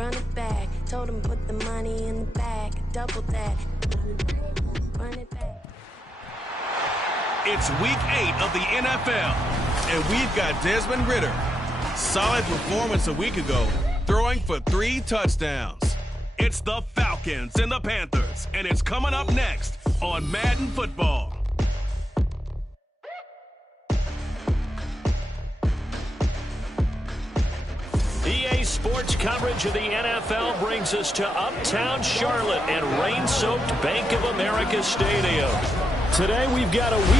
run it back. Told him put the money in the bag, double that. Run it back. It's week 8 of the NFL, and we've got Desmond Ridder. Solid performance a week ago, throwing for 3 touchdowns. It's the Falcons and the Panthers, and it's coming up next on Madden Football. EA Sports coverage of the NFL brings us to Uptown Charlotte and rain-soaked Bank of America Stadium. Today we've got a Week 8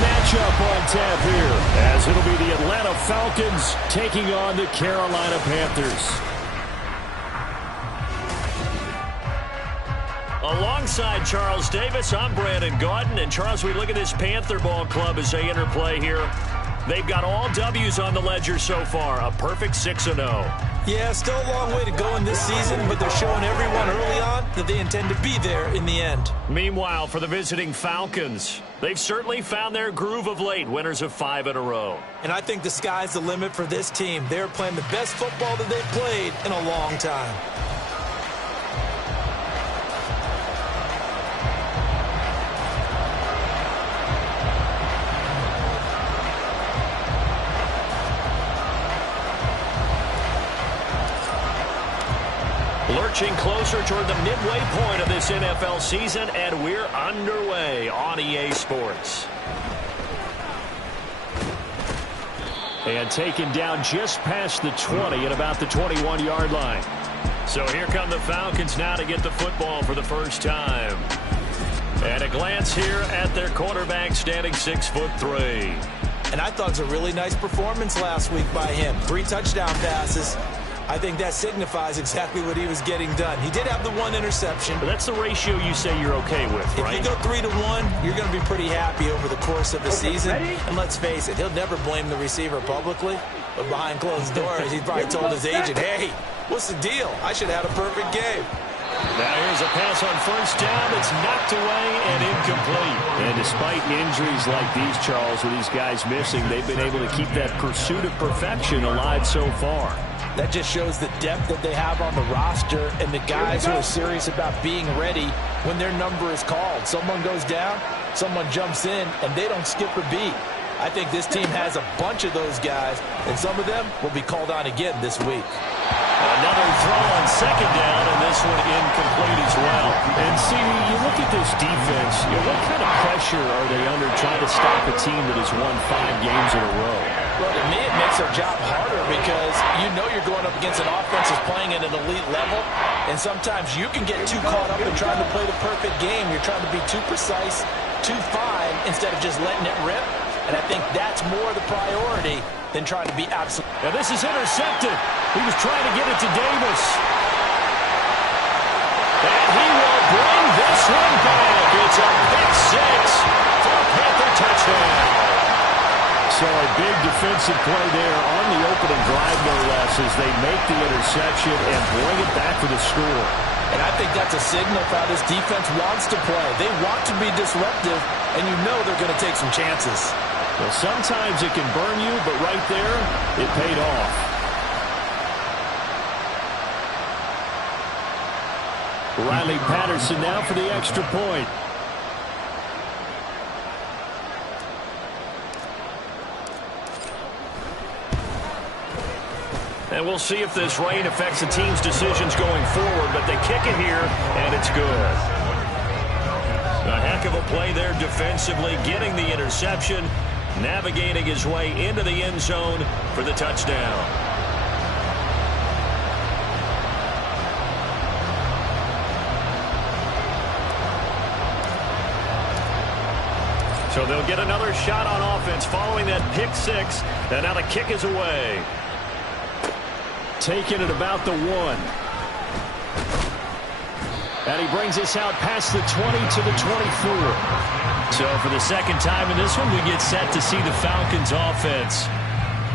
matchup on tap here, as it'll be the Atlanta Falcons taking on the Carolina Panthers. Alongside Charles Davis, I'm Brandon Gaudin. And Charles, we look at this Panther ball club as they interplay here. They've got all W's on the ledger so far, a perfect 6-0. Yeah, still a long way to go in this season, but they're showing everyone early on that they intend to be there in the end. Meanwhile, for the visiting Falcons, they've certainly found their groove of late, winners of 5 in a row. And I think the sky's the limit for this team. They're playing the best football that they've played in a long time. Lurching closer toward the midway point of this NFL season, and we're underway on EA Sports. And taken down just past the 20 at about the 21-yard line. So here come the Falcons now to get the football for the first time. And a glance here at their quarterback, standing 6'3". And I thought it was a really nice performance last week by him. 3 touchdown passes. I think that signifies exactly what he was getting done. He did have the 1 interception. But that's the ratio you say you're okay with, right? If you go 3-1, you're going to be pretty happy over the course of the season. And let's face it, he'll never blame the receiver publicly. But behind closed doors, he probably told his agent, hey, what's the deal? I should have had a perfect game. Now here's a pass on first down that's knocked away and incomplete. And despite injuries like these, Charles, with these guys missing, they've been able to keep that pursuit of perfection alive so far. That just shows the depth that they have on the roster and the guys who are serious about being ready when their number is called. Someone goes down, someone jumps in, and they don't skip a beat. I think this team has a bunch of those guys, and some of them will be called on again this week. Another throw on second down, and this one incomplete as well. And see, you look at this defense, what kind of pressure are they under trying to stop a team that has won 5 games in a row? Well, to me, it makes their job harder because you know you're going up against an offense that's playing at an elite level, and sometimes you can get too caught up in trying to play the perfect game. You're trying to be too precise, too fine, instead of just letting it rip. And I think that's more the priority than trying to be absolute. Now this is intercepted. He was trying to get it to Davis. And he will bring this one back. It's a pick 6 for a Panther touchdown. So a big defensive play there on the opening drive, no less, as they make the interception and bring it back for the score. And I think that's a signal for how this defense wants to play. They want to be disruptive, and you know they're going to take some chances. Well, sometimes it can burn you, but right there, it paid off. Riley Patterson now for the extra point. And we'll see if this rain affects the team's decisions going forward, but they kick it here, and it's good. A heck of a play there defensively, getting the interception, navigating his way into the end zone for the touchdown. So they'll get another shot on offense following that pick 6, and now the kick is away. Taking it about the 1. And he brings us out past the 20 to the 24. So for the second time in this one, we get set to see the Falcons offense.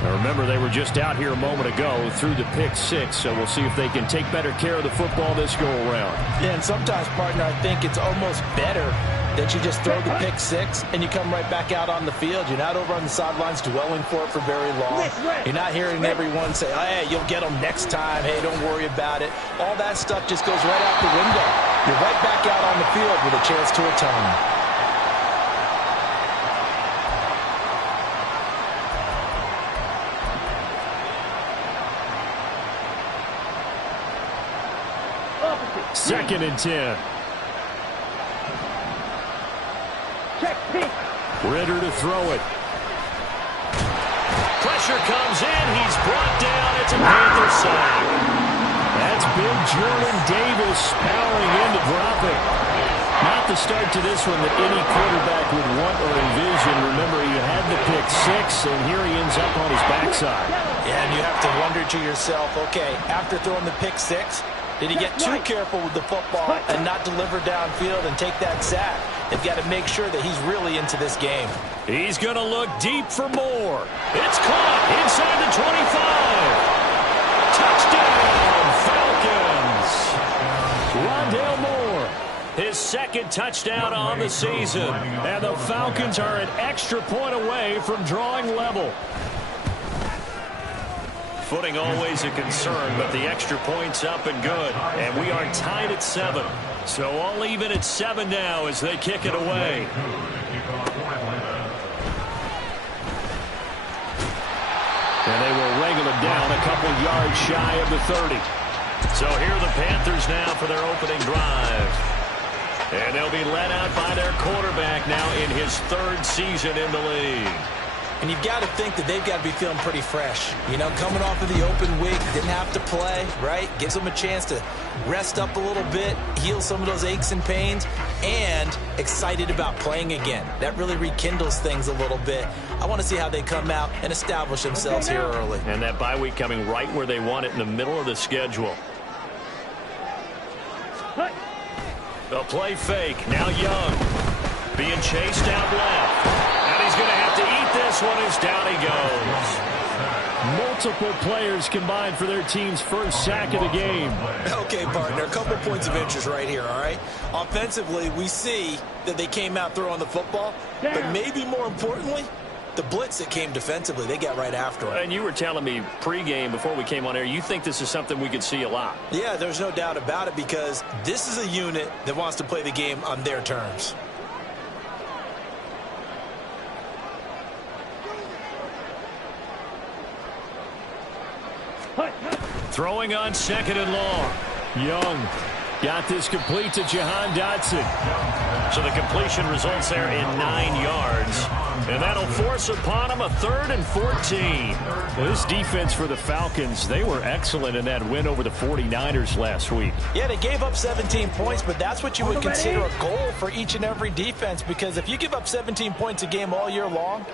Now remember, they were just out here a moment ago through the pick 6, so we'll see if they can take better care of the football this go around. Yeah, and sometimes, partner, I think it's almost better that you just throw the pick six and you come right back out on the field. You're not over on the sidelines dwelling for it for very long. You're not hearing everyone say, hey, you'll get them next time. Hey, don't worry about it. All that stuff just goes right out the window. You're right back out on the field with a chance to atone. Second and 10. Ritter to throw it. Pressure comes in. He's brought down. It's a Panther sack. That's big Jordan Davis powering in to drop it. Not the start to this one that any quarterback would want or envision. Remember, he had the pick six, and here he ends up on his backside. Yeah, and you have to wonder to yourself, okay, after throwing the pick six, did he get too careful with the football and not deliver downfield and take that sack? They've got to make sure that he's really into this game. He's going to look deep for more. It's caught inside the 25. Touchdown, Falcons. Rondale Moore. His second touchdown on the season. And the Falcons are an extra point away from drawing level. Footing always a concern, but the extra point's up and good. And we are tied at 7. So all even at 7 now as they kick it away. And they will wrangle it down a couple yards shy of the 30. So here are the Panthers now for their opening drive. And they'll be led out by their quarterback now in his 3rd season in the league. And you've got to think that they've got to be feeling pretty fresh. You know, coming off of the open week, didn't have to play, right? Gives them a chance to rest up a little bit, heal some of those aches and pains, and excited about playing again. That really rekindles things a little bit. I want to see how they come out and establish themselves here early. And that bye week coming right where they want it in the middle of the schedule. A play fake. Now Young. Being chased out left. And he's going to have to eat this one as down he goes. Multiple players combined for their team's first sack of the game. Okay, partner, a couple points of interest right here, all right? Offensively, we see that they came out throwing the football, but maybe more importantly, the blitz that came defensively, they got right after it. And you were telling me pregame before we came on air, you think this is something we could see a lot. Yeah, there's no doubt about it because this is a unit that wants to play the game on their terms. Throwing on 2nd and long. Young got this complete to Jahan Dotson. So the completion results there in 9 yards. And that'll force upon him a 3rd and 14. Well, this defense for the Falcons, they were excellent in that win over the 49ers last week. Yeah, they gave up 17 points, but that's what you would consider a goal for each and every defense because if you give up 17 points a game all year long,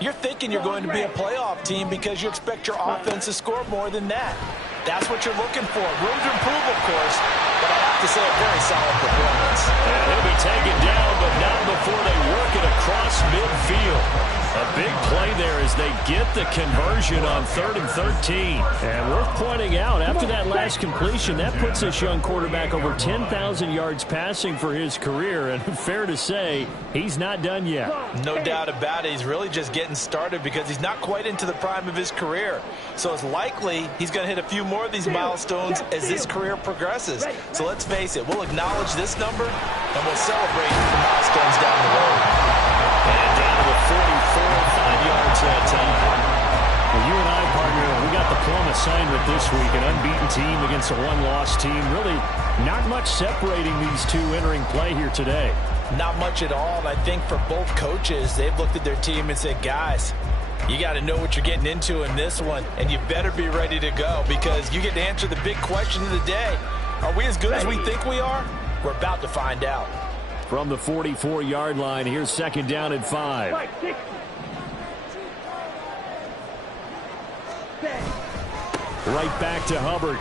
you're thinking you're going to be a playoff team because you expect your offense to score more than that. That's what you're looking for. Room to improve, of course, but I have to say a very solid performance. And he'll be taken down, but not before they work it across midfield. A big play there as they get the conversion on 3rd and 13. And worth pointing out, after that last completion, that puts this young quarterback over 10,000 yards passing for his career. And fair to say, he's not done yet. No doubt about it. He's really just getting started because he's not quite into the prime of his career. So it's likely he's going to hit a few more of these milestones as this career progresses. So let's face it, we'll acknowledge this number and we'll celebrate the milestones down the road. And down to the 44, 5 yards that time. Well, you and I, partner, we got the plum assignment this week. An unbeaten team against a one-loss team. Really not much separating these two entering play here today. Not much at all. And I think for both coaches, they've looked at their team and said, guys, you got to know what you're getting into in this one, and you better be ready to go because you get to answer the big question of the day. Are we as good as we think we are? We're about to find out. From the 44-yard line, here's 2nd down and 5. Right back to Hubbard.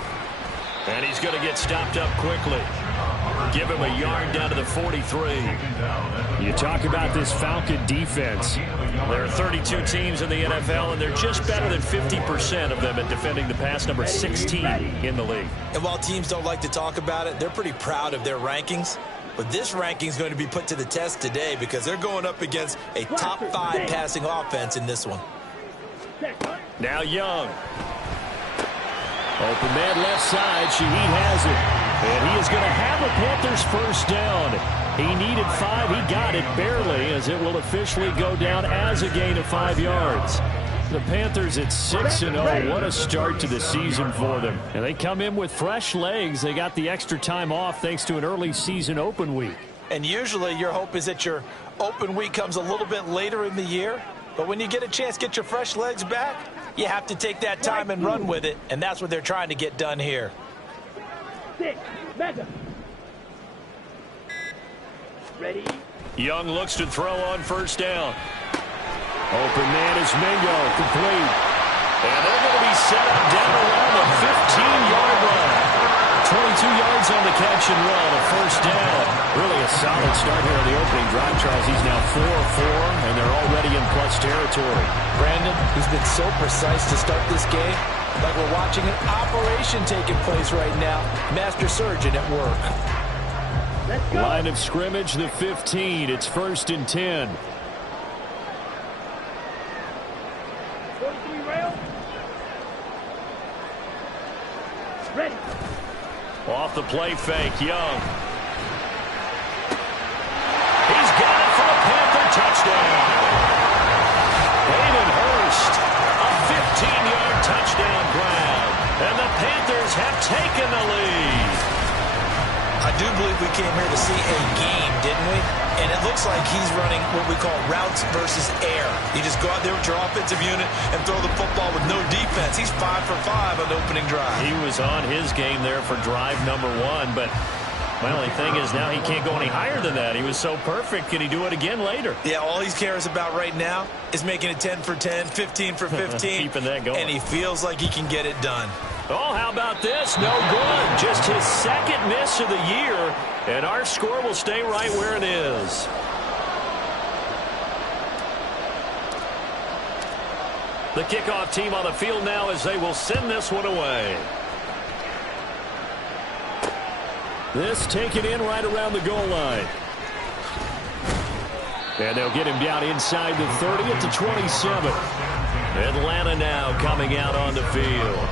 And he's going to get stopped up quickly. Give him a yard down to the 43. You talk about this Falcon defense. There are 32 teams in the NFL, and they're just better than 50% of them at defending the pass, number 16 in the league. And while teams don't like to talk about it, they're pretty proud of their rankings. But this ranking is going to be put to the test today because they're going up against a top 5 passing offense in this one. Now Young. Open man left side. Shaheed has it. And he is going to have a Panthers first down. He needed 5. He got it barely, as it will officially go down as a gain of 5 yards. The Panthers at 6-0. What a start to the season for them. And they come in with fresh legs. They got the extra time off thanks to an early season open week. And usually your hope is that your open week comes a little bit later in the year. But when you get a chance to get your fresh legs back, you have to take that time and run with it. And that's what they're trying to get done here. Ready? Young looks to throw on first down. Open man is Mingo, complete. And they're going to be set up down around the 15-yard line. 22 yards on the catch and run, a first down. Really a solid start here on the opening drive, Charles. He's now 4-4, and they're already in plus territory. Brandon, he's been so precise to start this game. Like we're watching an operation taking place right now. Master surgeon at work. Line of scrimmage, the 15. It's 1st and 10. Ready. Off the play fake, Young. He's got it for a Panther touchdown. Hayden Hurst, a 15-yard touchdown grab. And the Panthers have taken the lead. I do believe we came here to see a game, didn't we? And it looks like he's running what we call routes versus air. You just go out there with your offensive unit and throw the football with no defense. He's 5 for 5 on the opening drive. He was on his game there for drive number 1, but my only thing is now he can't go any higher than that. He was so perfect. Can he do it again later? Yeah, all he cares about right now is making it 10 for 10, 15 for 15. Keeping that going. And he feels like he can get it done. Oh, how about this? No good. Just his second miss of the year, and our score will stay right where it is. The kickoff team on the field now as they will send this one away. This taken in right around the goal line. And they'll get him down inside the 30 at the 27. Atlanta now coming out on the field.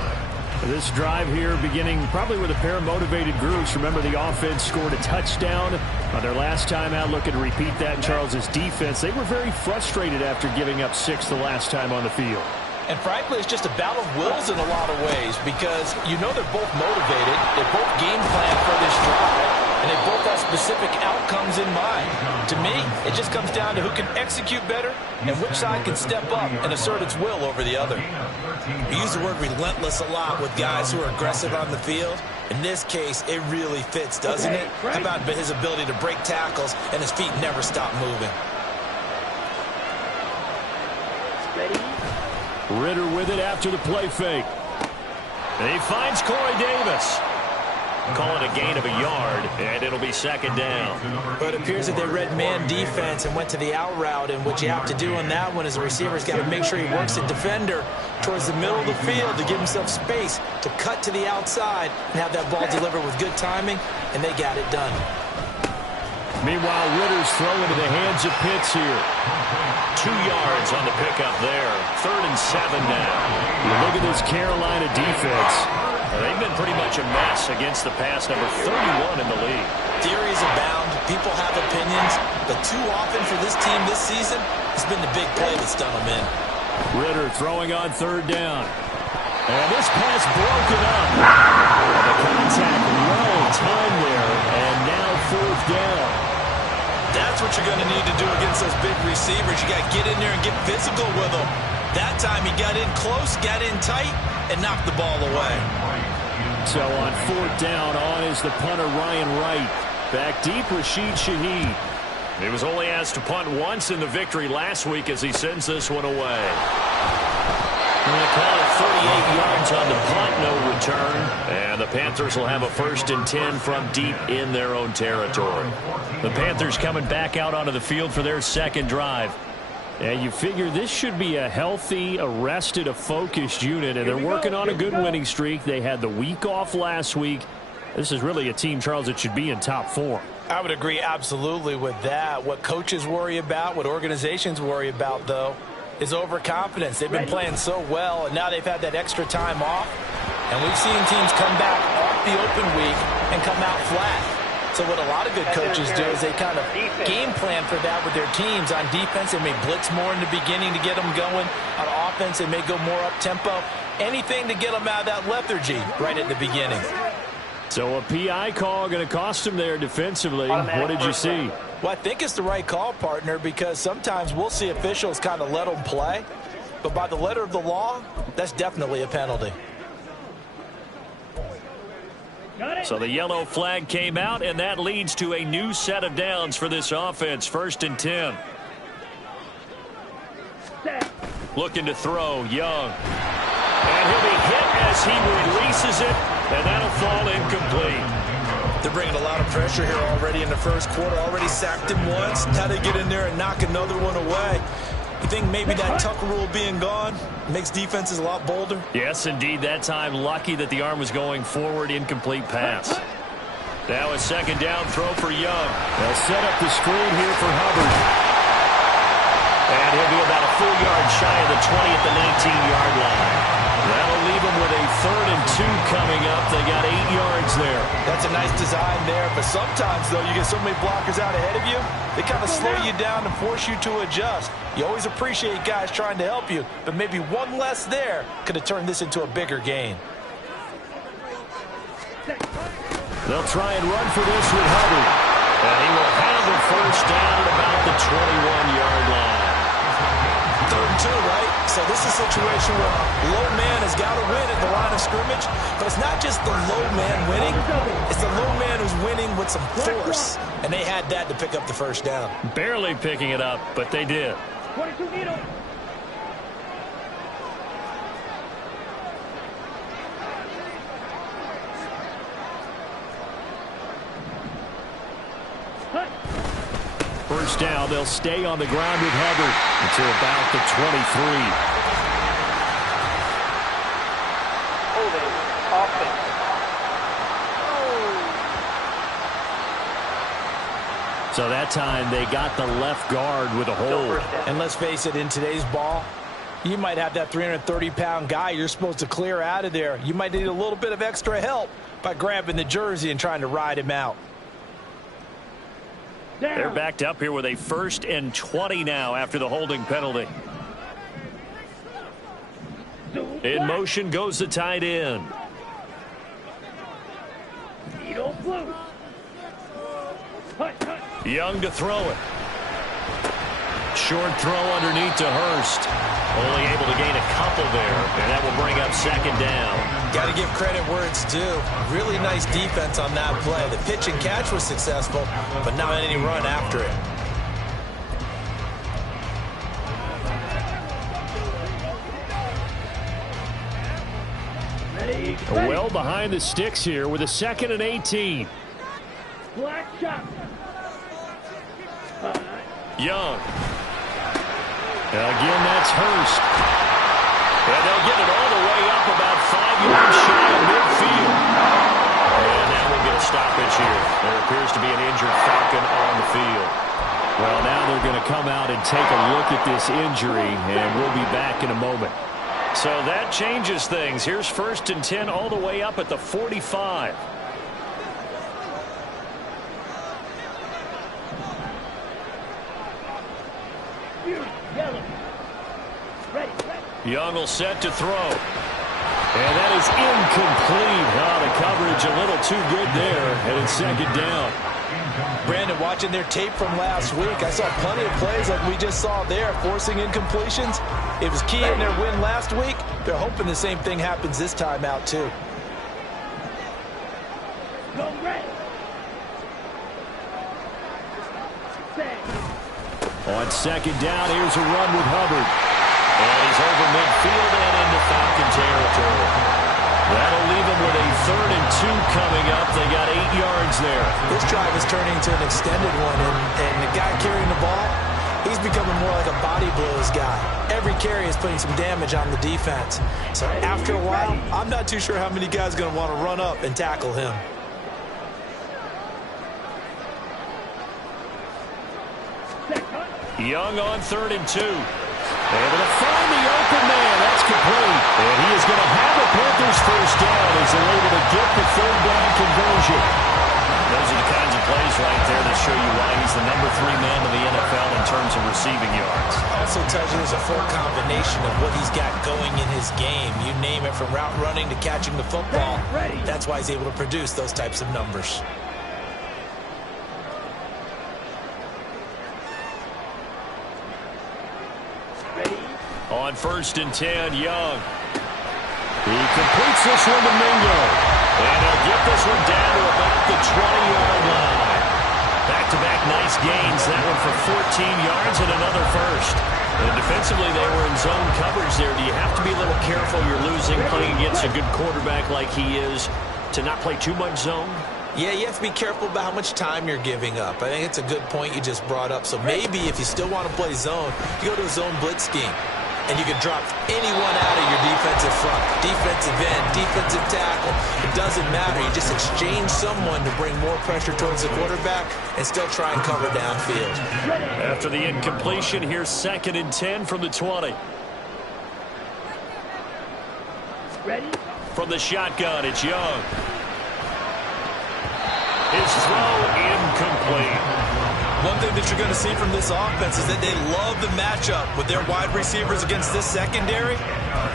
This drive here beginning probably with a pair of motivated groups. Remember, the offense scored a touchdown on their last time out. Looking to repeat that in Charles's defense. They were very frustrated after giving up 6 the last time on the field. And frankly, it's just a battle of wills in a lot of ways because you know they're both motivated. They both game plan for this drive, and they both have specific outcomes in mind. To me, it just comes down to who can execute better and which side can step up and assert its will over the other. We use the word relentless a lot with guys who are aggressive on the field. In this case, it really fits, doesn't it? How about his ability to break tackles and his feet never stop moving? Ritter with it after the play fake. And he finds Corey Davis. Call it a gain of a yard, and it'll be second down. But it appears that they read man defense and went to the out route, and what you have to do on that one is the receiver's got to make sure he works the defender towards the middle of the field to give himself space to cut to the outside and have that ball delivered with good timing, and they got it done. Meanwhile, Ritter's throw into the hands of Pitts here. 2 yards on the pickup there. 3rd and 7 now. You look at this Carolina defense. They've been pretty much a mess against the pass, number 31 in the league. Theories abound. People have opinions. But too often for this team this season, it's been the big play that's done them in. Ritter throwing on 3rd down. And this pass broken up. The contact well timed there. And now 4th down. That's what you're going to need to do against those big receivers. You got to get in there and get physical with them. That time he got in close, got in tight, and knocked the ball away. So on 4th down, on is the punter Ryan Wright. Back deep, Rashid Shaheed. He was only asked to punt once in the victory last week as he sends this one away. And they call it 38 yards on the punt, no return. And the Panthers will have a 1st and 10 from deep in their own territory. The Panthers coming back out onto the field for their second drive. And you figure this should be a healthy, a focused unit, and they're working on a good winning streak. They had the week off last week. This is really a team, Charles, that should be in top 4. I would agree absolutely with that. What coaches worry about, what organizations worry about, though, is overconfidence. They've been playing so well, and now they've had that extra time off. And we've seen teams come back off the open week and come out flat. So what a lot of good coaches do is they kind of game plan for that with their teams. On defense, they may blitz more in the beginning to get them going. On offense, they may go more up-tempo. Anything to get them out of that lethargy right at the beginning. So a PI call going to cost them there defensively. What did you see? Well, I think it's the right call, partner, because sometimes we'll see officials kind of let them play. But by the letter of the law, that's definitely a penalty. So the yellow flag came out, and that leads to a new set of downs for this offense. 1st and 10. Looking to throw, Young. And he'll be hit as he releases it, and that'll fall incomplete. They're bringing a lot of pressure here already in the first quarter. Already sacked him once. Now they get in there and knock another one away. You think maybe that Tucker rule being gone makes defenses a lot bolder? Yes, indeed. That time, lucky that the arm was going forward. Incomplete pass. Now a 2nd down throw for Young. They'll set up the screen here for Hubbard. And he'll be about a full yard shy of the 20 at the 19-yard line. That'll leave them with a 3rd and 2 coming up. They got 8 yards there. That's a nice design there. But sometimes, though, you get so many blockers out ahead of you, they kind of slow you down and force you to adjust. You always appreciate guys trying to help you, but maybe one less there could have turned this into a bigger gain. They'll try and run for this with Hubbard. And he will have the 1st down at about the 21-yard line. 3rd and 2, right? So this is a situation where low man has got to win at the line of scrimmage, but it's not just the low man winning. It's the low man who's winning with some force, and they had that to pick up the 1st down. Barely picking it up, but they did. 22 needle. First down, they'll stay on the ground with Hubbard until about the 23. Holding offense. So that time they got the left guard with a hold. And let's face it, in today's ball, you might have that 330-pound guy you're supposed to clear out of there. You might need a little bit of extra help by grabbing the jersey and trying to ride him out. They're backed up here with a 1st and 20 now after the holding penalty. In motion goes the tight end. Young to throw it. Short throw underneath to Hurst. Only able to gain a couple there, and that will bring up 2nd down. Got to give credit where it's due. Really nice defense on that play. The pitch and catch was successful, but not any run after it. Well behind the sticks here with a 2nd and 18. Black shot. Young. And again, that's Hurst. And they'll get it all the way up about 5 yards shy of midfield. And now we'll get a stoppage here. There appears to be an injured Falcon on the field. Well, now they're going to come out and take a look at this injury, and we'll be back in a moment. So that changes things. Here's 1st and 10 all the way up at the 45. Young will set to throw. And that is incomplete. The coverage a little too good there, and it's 2nd down. Brandon, watching their tape from last week, I saw plenty of plays like we just saw there, forcing incompletions. It was key in their win last week. They're hoping the same thing happens this time out, too. On 2nd down, here's a run with Hubbard. And he's over midfield and into Falcon territory. That'll leave them with a 3rd and 2 coming up. They got 8 yards there. This drive is turning into an extended one, and the guy carrying the ball, he's becoming more like a body blows guy. Every carry is putting some damage on the defense. So after a while, I'm not too sure how many guys are going to want to run up and tackle him. Young on 3rd and 2. Able to find the open man. That's complete. And he is going to have a Panthers first down as they're able to get the 3rd down conversion. Those are the kinds of plays right there that show you why he's the number 3 man in the NFL in terms of receiving yards. Also tells you there's a full combination of what he's got going in his game. You name it, from route running to catching the football. That's why he's able to produce those types of numbers. On 1st and 10, Young. He completes this one to Mingo. And he'll get this one down to about the 20-yard line. Back-to-back nice gains. That one for 14 yards and another first. And defensively, they were in zone coverage there. Do you have to be a little careful? You're losing, playing against a good quarterback like he is, to not play too much zone? Yeah, you have to be careful about how much time you're giving up. I think it's a good point you just brought up. So maybe if you still want to play zone, you go to a zone blitz scheme. And you can drop anyone out of your defensive front. Defensive end, defensive tackle. It doesn't matter. You just exchange someone to bring more pressure towards the quarterback and still try and cover downfield. After the incompletion, here's 2nd and 10 from the 20. Ready? From the shotgun, it's Young. His throw incomplete. One thing that you're going to see from this offense is that they love the matchup with their wide receivers against this secondary.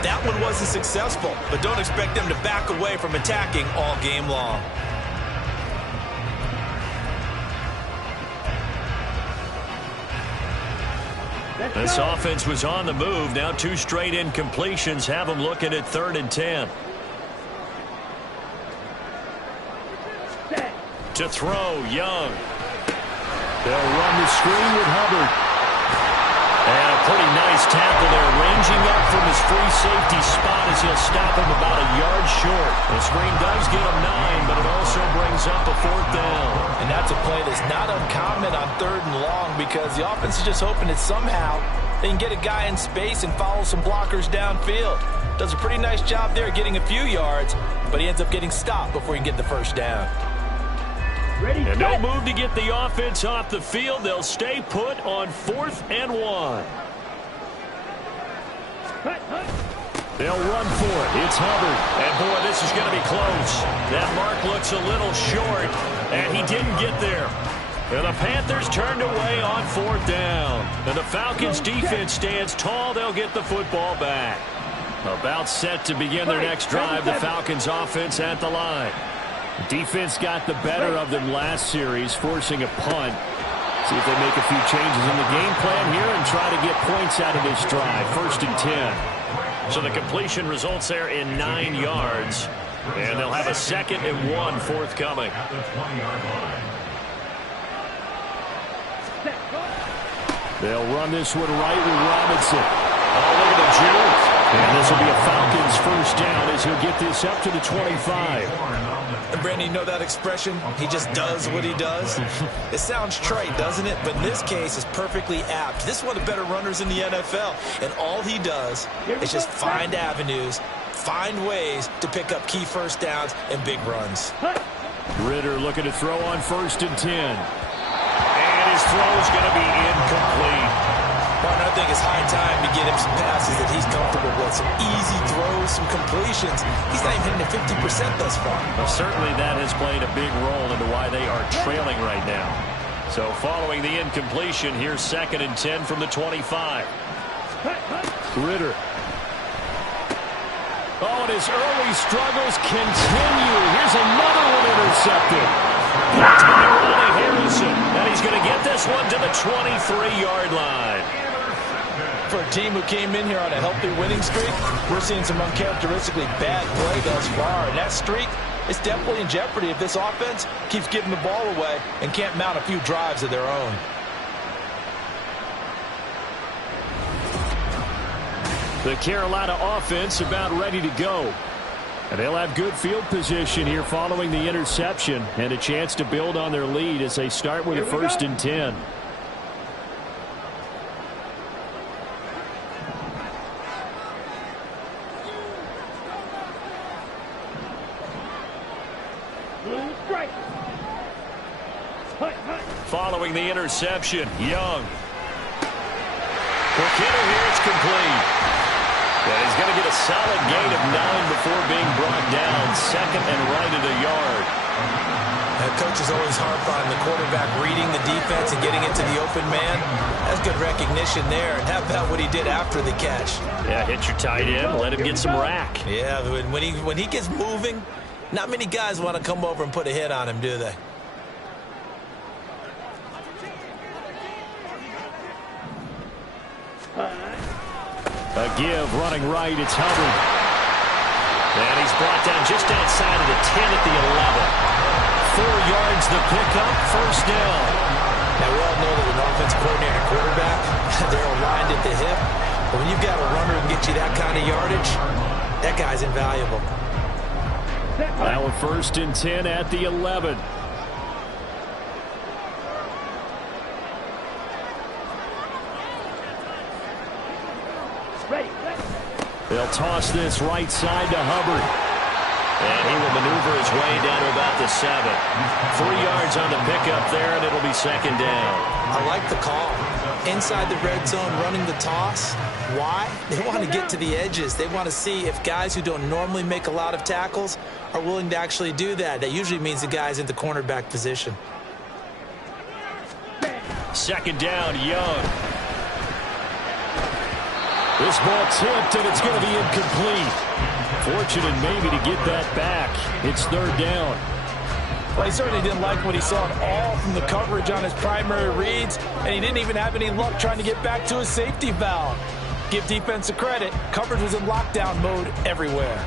That one wasn't successful, but don't expect them to back away from attacking all game long. This offense was on the move. Now 2 straight incompletions have them looking at 3rd and 10. To throw, Young. They'll run the screen with Hubbard. And a pretty nice tackle there, ranging up from his free safety spot as he'll stop him about a yard short. The screen does get him 9, but it also brings up a 4th down. And that's a play that's not uncommon on 3rd and long, because the offense is just hoping that somehow they can get a guy in space and follow some blockers downfield. Does a pretty nice job there getting a few yards, but he ends up getting stopped before he can get the first down. And no move to get the offense off the field. They'll stay put on 4th and 1. They'll run for it. It's Hubbard. And, boy, this is going to be close. That mark looks a little short, and he didn't get there. And the Panthers turned away on 4th down. And the Falcons' defense stands tall. They'll get the football back. About set to begin their next drive. The Falcons' offense at the line. Defense got the better of them last series, forcing a punt. See if they make a few changes in the game plan here and try to get points out of this drive. 1st and 10. So the completion results there in 9 yards. And they'll have a 2nd and 1 forthcoming. They'll run this one right with Robinson. Oh, look at the juke. And this will be a Falcons first down as he'll get this up to the 25. And Brandon, you know that expression? He just does what he does. It sounds trite, doesn't it? But in this case, it's perfectly apt. This is one of the better runners in the NFL. And all he does is just find avenues, find ways to pick up key first downs and big runs. Ritter looking to throw on 1st and 10. And his throw is going to be incomplete. Partner, I think it's high time to get him some passes that he's comfortable with. Some easy throws, some completions. He's not even hitting at 50% thus far. Well, certainly that has played a big role into why they are trailing right now. So following the incompletion, here's 2nd and 10 from the 25. Ritter. Oh, and his early struggles continue. Here's another one intercepted. Ronnie Harrison. And he's going to get this one to the 23-yard line. For a team who came in here on a healthy winning streak, we're seeing some uncharacteristically bad play thus far. And that streak is definitely in jeopardy if this offense keeps giving the ball away and can't mount a few drives of their own. The Carolina offense about ready to go. And they'll have good field position here following the interception and a chance to build on their lead as they start with a 1st and 10. Following the interception, Young. Quick hitter here, it's complete. And he's going to get a solid gain of 9 before being brought down. Second and right at a yard. Coaches always harp on the quarterback reading the defense and getting it to the open man. That's good recognition there. And how about what he did after the catch? Yeah, hit your tight end, let him get some rack. Yeah, when he gets moving, not many guys want to come over and put a hit on him, do they? A give, running right, it's Hubbard. And he's brought down just outside of the 10 at the 11. 4 yards the pickup, first down. Now, we all know that an offensive coordinator and quarterback, they're aligned at the hip. But when you've got a runner who can get you that kind of yardage, that guy's invaluable. Now a first and 10 at the 11. They'll toss this right side to Hubbard. And he will maneuver his way down to about the 7. 3 yards on the pickup there, and it'll be second down. I like the call. Inside the red zone, running the toss. Why? They want to get to the edges. They want to see if guys who don't normally make a lot of tackles are willing to actually do that. That usually means the guy's in the cornerback position. Second down, Young. This ball tipped, and it's going to be incomplete. Fortunate maybe to get that back. It's third down. Well, he certainly didn't like what he saw at all from the coverage on his primary reads, and he didn't even have any luck trying to get back to his safety valve. Give defense a credit. Coverage was in lockdown mode everywhere.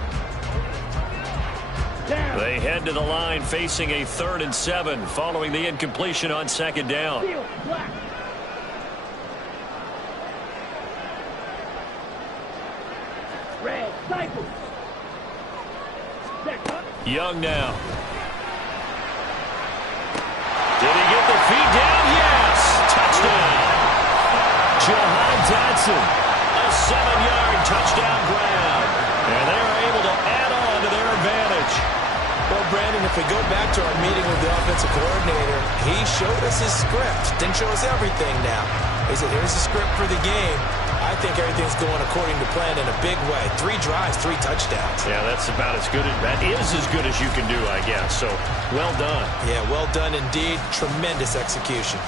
They head to the line facing a 3rd and 7 following the incompletion on second down. Young now. Did he get the feet down? Yes! Touchdown! Jahan Dotson. A 7-yard touchdown grab. And they're able to add on to their advantage. Well, Brandon, if we go back to our meeting with the offensive coordinator, he showed us his script. Didn't show us everything now. He said, here's the script for the game. I think everything's going according to plan in a big way. 3 drives, 3 touchdowns. Yeah, that's about as good as that is as good as you can do, I guess. So, well done. Yeah, well done indeed. Tremendous execution.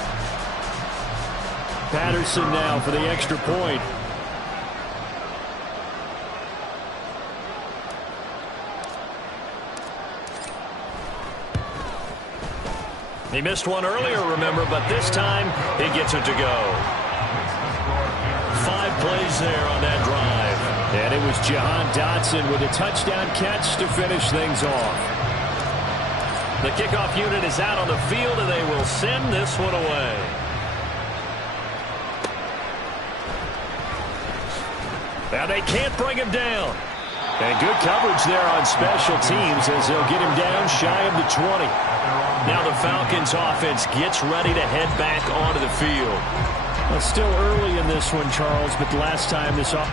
Patterson now for the extra point. He missed one earlier, remember, but this time he gets it to go. 5 plays there on that drive. And it was Jahan Dotson with a touchdown catch to finish things off. The kickoff unit is out on the field, and they will send this one away. Now they can't bring him down. And good coverage there on special teams as they'll get him down shy of the 20. Now the Falcons offense gets ready to head back onto the field. Well, still early in this one, Charles, but the last time this they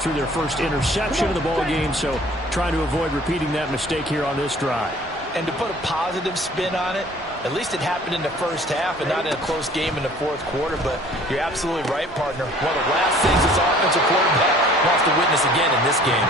threw their first interception of the ball game, so trying to avoid repeating that mistake here on this drive. And to put a positive spin on it, at least it happened in the first half and not in a close game in the fourth quarter, but you're absolutely right, partner. One of the last things this offensive quarterback wants to witness again in this game.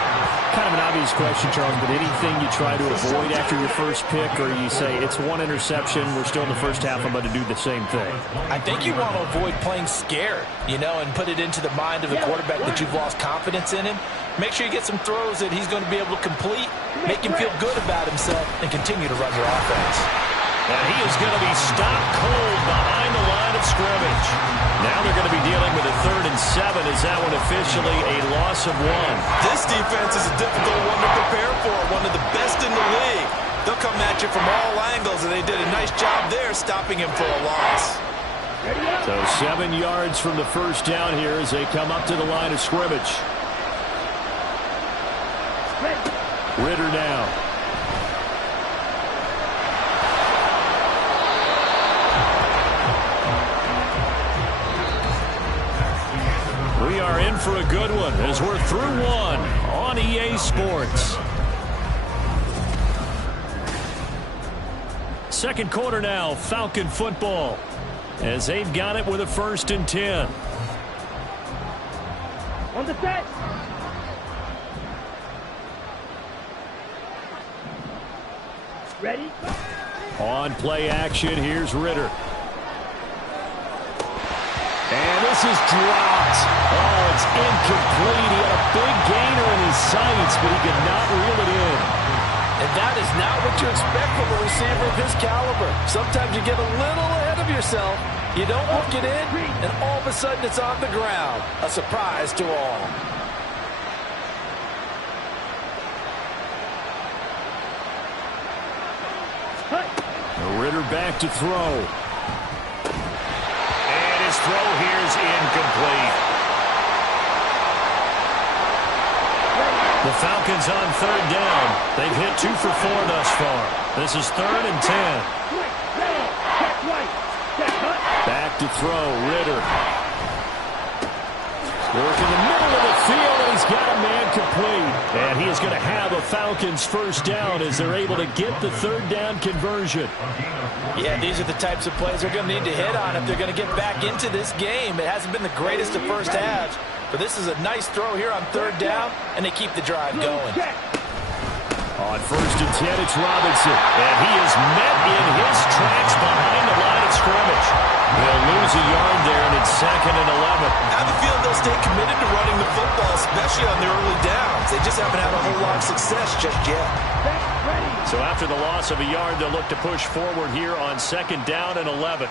Kind of an obvious question, Charles, but anything you try to avoid after your first pick, or you say it's 1 interception, we're still in the first half, I'm going to do the same thing? I think you want to avoid playing scared, you know, and put it into the mind of the quarterback that you've lost confidence in him. Make sure you get some throws that he's going to be able to complete, make him feel good about himself, and continue to run your offense. And he is going to be stopped cold behind the line of scrimmage. Now they're going to be dealing with a 3rd and 7 as that one officially a loss of 1. This defense is a difficult one to prepare for, one of the best in the league. They'll come at you from all angles, and they did a nice job there stopping him for a loss. So 7 yards from the first down here as they come up to the line of scrimmage. Ritter now. We are in for a good one as we're through one on EA Sports. Second quarter now, Falcon football. as they've got it with a 1st and 10. On the set. Ready? On play action, here's Ritter. And this is dropped. Oh, it's incomplete. He had a big gainer in his sights, but he could not reel it in. And that is not what you expect from a receiver of his caliber. Sometimes you get a little ahead of yourself. You don't look it in, and all of a sudden it's on the ground. A surprise to all. Ritter back to throw. And his throw here is incomplete. The Falcons on 3rd down. They've hit 2 for 4 thus far. This is 3rd and 10. Back to throw, Ritter. Work in the middle of the field, and he's got a man complete. And he is going to have a Falcons 1st down as they're able to get the 3rd down conversion. Yeah, these are the types of plays they're going to need to hit on if they're going to get back into this game. It hasn't been the greatest of first halves, but this is a nice throw here on 3rd down, and they keep the drive going. On 1st and 10, it's Robinson, and he is met in his tracks behind the line of scrimmage. They'll lose a yard there, and it's 2nd and 11. I have a feeling they'll stay committed to running the football, especially on their early downs. They just haven't had a whole lot of success just yet. So after the loss of a yard, they'll look to push forward here on 2nd down and 11.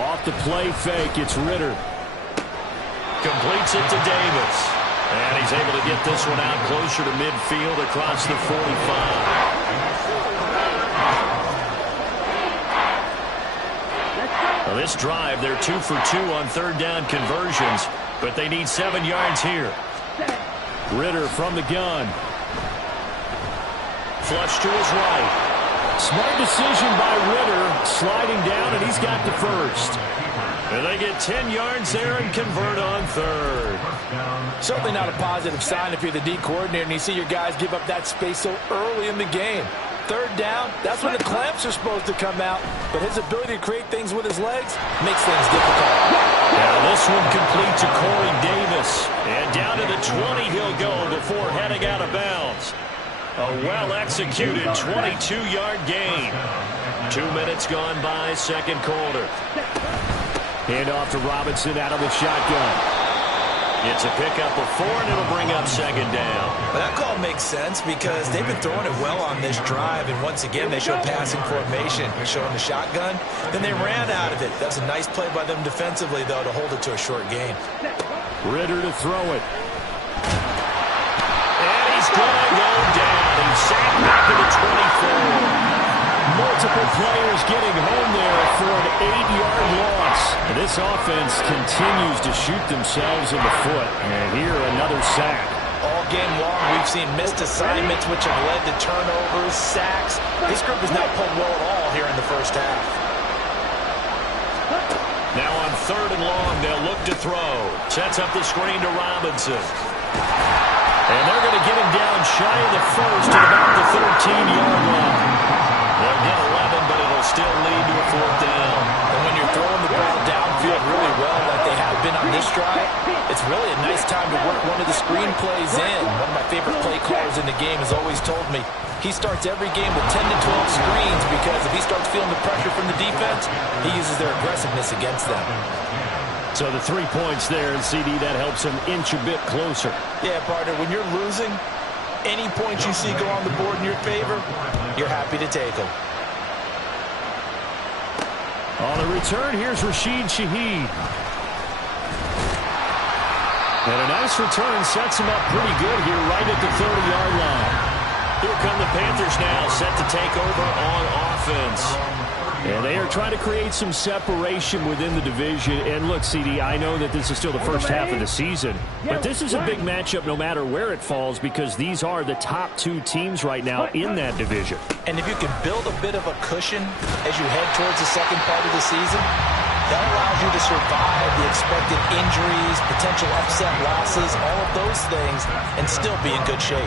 Off the play fake, it's Ritter. Completes it to Davis. And he's able to get this one out closer to midfield across the 45. Well, this drive, they're 2 for 2 on 3rd down conversions, but they need 7 yards here. Ritter from the gun. Flush to his right. Smart decision by Ritter, sliding down, and he's got the 1st. And they get 10 yards there and convert on 3rd. Certainly not a positive sign if you're the D coordinator and you see your guys give up that space so early in the game. 3rd down, that's when the clamps are supposed to come out, but his ability to create things with his legs makes things difficult. Now this one complete to Corey Davis. And down to the 20 he'll go before heading out of bounds. A well-executed 22-yard gain. 2 minutes gone by, 2nd quarter. Hand off to Robinson out of the shotgun. It's a pickup of 4, and it'll bring up 2nd down. But that call makes sense because they've been throwing it well on this drive, and once again they showed passing formation, showing the shotgun. Then they ran out of it. That's a nice play by them defensively, though, to hold it to a short gain. Ritter to throw it. And he's going to go down. He's sacked back to the 24. Multiple players getting home there for an 8-yard loss. And this offense continues to shoot themselves in the foot. And here, another sack. All game long, we've seen missed assignments, which have led to turnovers, sacks. This group has not played well at all here in the first half. Now on 3rd and long, they'll look to throw. Sets up the screen to Robinson. And they're going to get him down shy of the 1st at about the 13-yard line. They'll get 11, but it'll still lead to a 4th down. And when you're throwing the ball downfield really well like they have been on this drive, it's really a nice time to work one of the screen plays in. One of my favorite play callers in the game has always told me he starts every game with 10 to 12 screens because if he starts feeling the pressure from the defense, he uses their aggressiveness against them. So the 3 points there, and CD, that helps him inch a bit closer. Yeah, partner, when you're losing, any points you see go on the board in your favor, you're happy to take them. On the return, here's Rashid Shaheed. And a nice return sets him up pretty good here right at the 30-yard line. Here come the Panthers now, set to take over on offense. And they are trying to create some separation within the division. And look, CD, I know that this is still the first half of the season, but this is a big matchup no matter where it falls because these are the top 2 teams right now in that division. And if you can build a bit of a cushion as you head towards the second part of the season, that allows you to survive the expected injuries, potential upset losses, all of those things, and still be in good shape.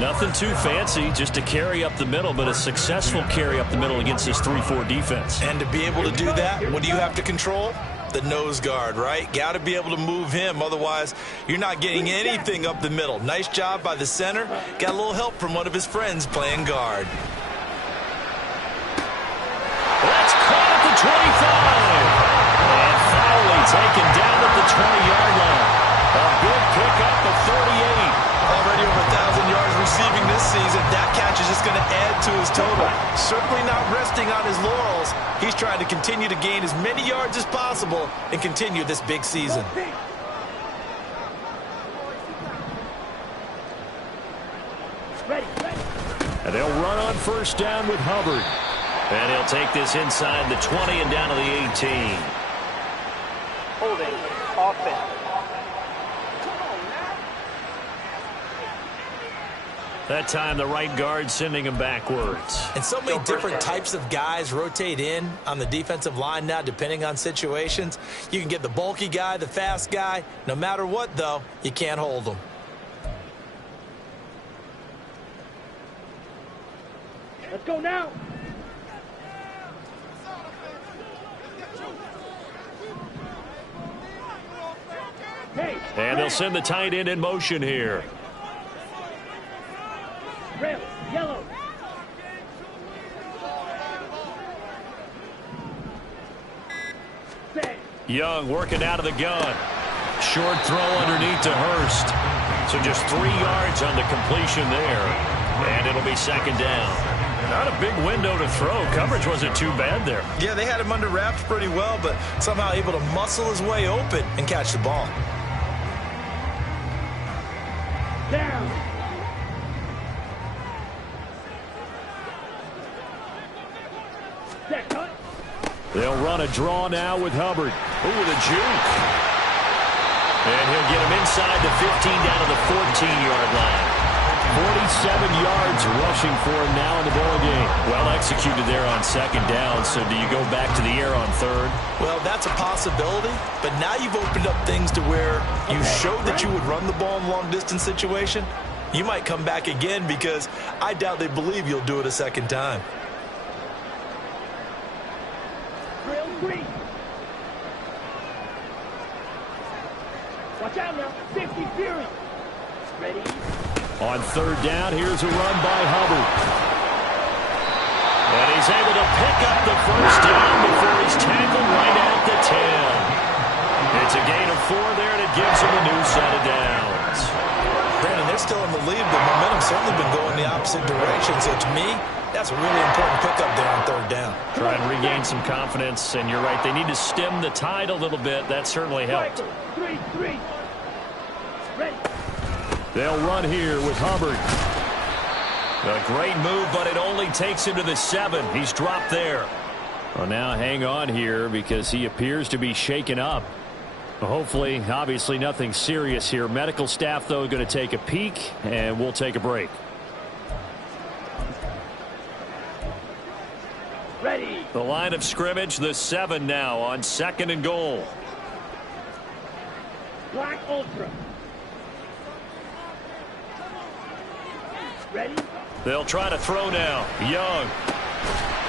Nothing too fancy, just a carry up the middle, but a successful carry up the middle against this 3-4 defense. And to be able to do that, what do you have to control? The nose guard, right? Got to be able to move him. Otherwise, you're not getting anything up the middle. Nice job by the center. Got a little help from one of his friends playing guard. That's caught at the 25. And finally taken down at the 20-yard line. A big pickup of 38. Already over 1,000 yards receiving this season. That catch is just going to add to his total. Certainly not resting on his laurels. He's trying to continue to gain as many yards as possible and continue this big season. And they'll run on first down with Hubbard. And he'll take this inside the 20 and down to the 18. Holding. Offense. That time the right guard sending him backwards. And so many different types of guys rotate in on the defensive line now depending on situations. You can get the bulky guy, the fast guy. No matter what, though, you can't hold them. Let's go now. And they'll send the tight end in motion here. Red, yellow. Young working out of the gun. Short throw underneath to Hurst. So just 3 yards on the completion there. And it'll be second down. Not a big window to throw. Coverage wasn't too bad there. Yeah, they had him under wraps pretty well, but somehow able to muscle his way open and catch the ball. Down. They'll run a draw now with Hubbard. Ooh, the juke. And he'll get him inside the 15 down to the 14-yard line. 47 yards rushing for him now in the ball game. Well executed there on second down. So do you go back to the air on third? Well, that's a possibility. But now you've opened up things to where you showed that you would run the ball in a long-distance situation. You might come back again because I doubt they believe you'll do it a second time. Watch out now. 50 Fury. Ready? On third down, here's a run by Hubbard. And he's able to pick up the first down before he's tackled right at the 10. It's a gain of 4 there, and it gives him a new set of downs. Brandon, they're still in the lead, but momentum's certainly been going the opposite direction. So to me, that's a really important pickup there on third down. Try and regain some confidence, and you're right. They need to stem the tide a little bit. That certainly helped. 3-3. Ready. They'll run here with Hubbard. A great move, but it only takes him to the 7. He's dropped there. Well, now hang on here because he appears to be shaken up. Hopefully, obviously nothing serious here. Medical staff, though, going to take a peek, and we'll take a break. Ready. The line of scrimmage, the 7 now on second and goal. Black Ultra. Ready? They'll try to throw now. Young.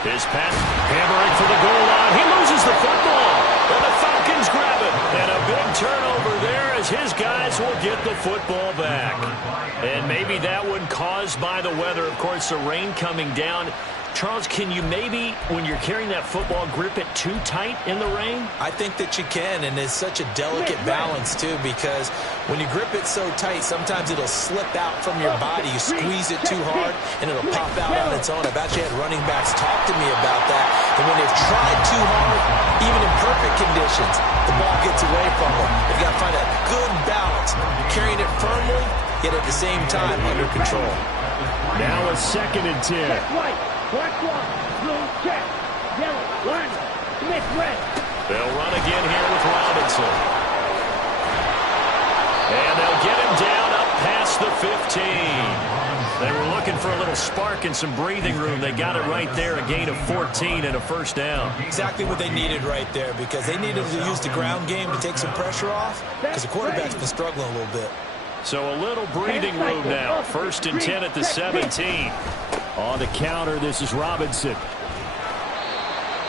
His pass hammering for the goal line. He loses the football. And the Falcons grab it. And a big turnover there as his guys will get the football back. And maybe that one caused by the weather. Of course, the rain coming down. Charles, can you maybe, when you're carrying that football, grip it too tight in the rain? I think that you can, and it's such a delicate balance, too, because when you grip it so tight, sometimes it'll slip out from your body. You squeeze it too hard, and it'll pop out on its own. I've actually had running backs talk to me about that, and when they've tried too hard, even in perfect conditions, the ball gets away from them. They've got to find a good balance, carrying it firmly, yet at the same time under control. Now a second and 10. White. Black block, blue check, yellow, line, Smith red. They'll run again here with Robinson. And they'll get him down up past the 15. They were looking for a little spark and some breathing room. They got it right there, a gain of 14 and a first down. Exactly what they needed right there because they needed to use the ground game to take some pressure off because the quarterback's been struggling a little bit. So a little breathing room now. 1st and 10 at the 17. On the counter, this is Robinson.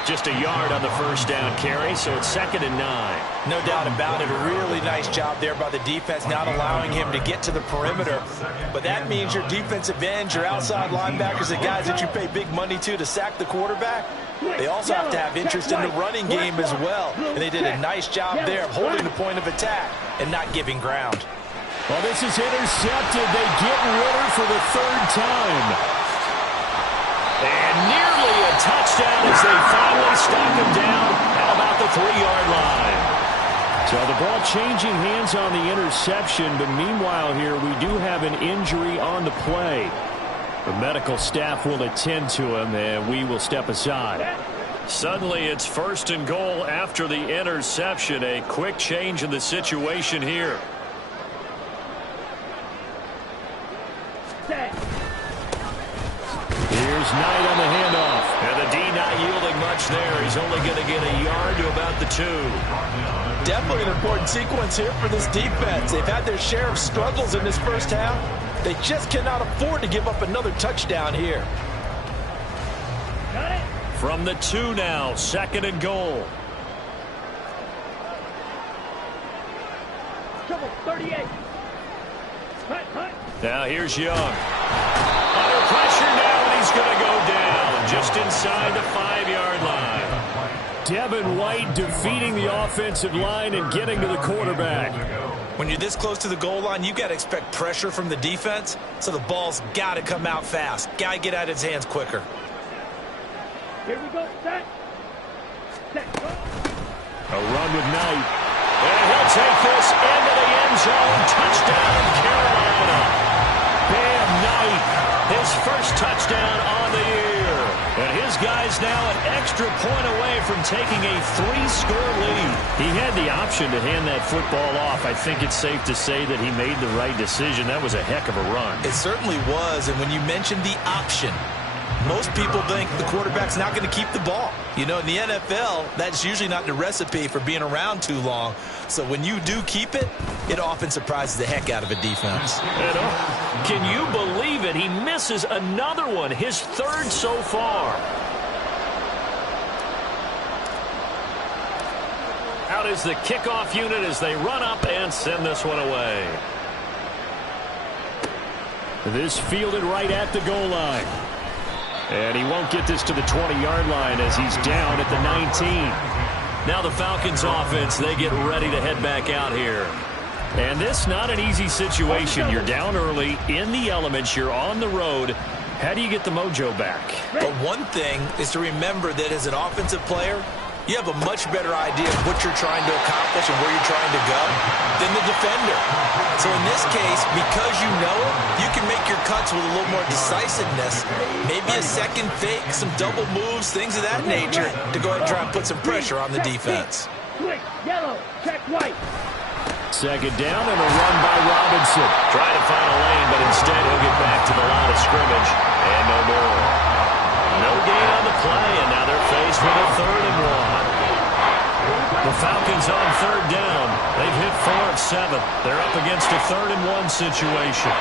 Just a yard on the 1st down carry, so it's 2nd and 9. No doubt about it. A really nice job there by the defense, not allowing him to get to the perimeter. But that means your defensive ends, your outside linebackers, the guys that you pay big money to sack the quarterback, they also have to have interest in the running game as well. And they did a nice job there of holding the point of attack and not giving ground. Well, this is intercepted. They get Ritter for the 3rd time. And nearly a touchdown as they finally stop him down at about the 3-yard line. So the ball changing hands on the interception, but meanwhile here we do have an injury on the play. The medical staff will attend to him, and we will step aside. Suddenly it's 1st and goal after the interception. A quick change in the situation here. Here's Knight on the handoff. And the D not yielding much there. He's only going to get a yard to about the 2. Definitely an important sequence here for this defense. They've had their share of struggles in this first half. They just cannot afford to give up another touchdown here. From the 2 now, 2nd and goal. 38. Now here's Young. Under pressure now, and he's going to go down just inside the 5-yard line. Devin White defeating the offensive line and getting to the quarterback. When you're this close to the goal line, you got to expect pressure from the defense, so the ball's got to come out fast. Got to get out of his hands quicker. Here we go. Set. Go. A run with Knight. And he'll take this into the end zone. Touchdown, Carolina. Bam Knight, his first touchdown on the year. And his guy's now an extra point away from taking a 3-score lead. He had the option to hand that football off. I think it's safe to say that he made the right decision. That was a heck of a run. It certainly was. And when you mentioned the option, most people think the quarterback's not going to keep the ball. You know, in the NFL, that's usually not the recipe for being around too long. So when you do keep it, it often surprises the heck out of a defense. Can you believe it? He misses another one, his 3rd so far. Out is the kickoff unit as they run up and send this one away. This fielded right at the goal line. And he won't get this to the 20-yard line as he's down at the 19. Now the Falcons offense, they get ready to head back out here. And this not an easy situation. You're down early, in the elements, you're on the road. How do you get the mojo back? But one thing is to remember that as an offensive player, you have a much better idea of what you're trying to accomplish and where you're trying to go than the defender. So in this case, because you know it, you can make your cuts with a little more decisiveness, maybe a second fake, some double moves, things of that nature, to go ahead and try and put some pressure on the defense. Switch, yellow, check white. 2nd down and a run by Robinson. Trying to find a lane, but instead he'll get back to the line of scrimmage. And no more. No gain on the play, and now they're faced with a 3rd and 1. The Falcons on 3rd down. They've hit 4 of 7. They're up against a 3rd and 1 situation.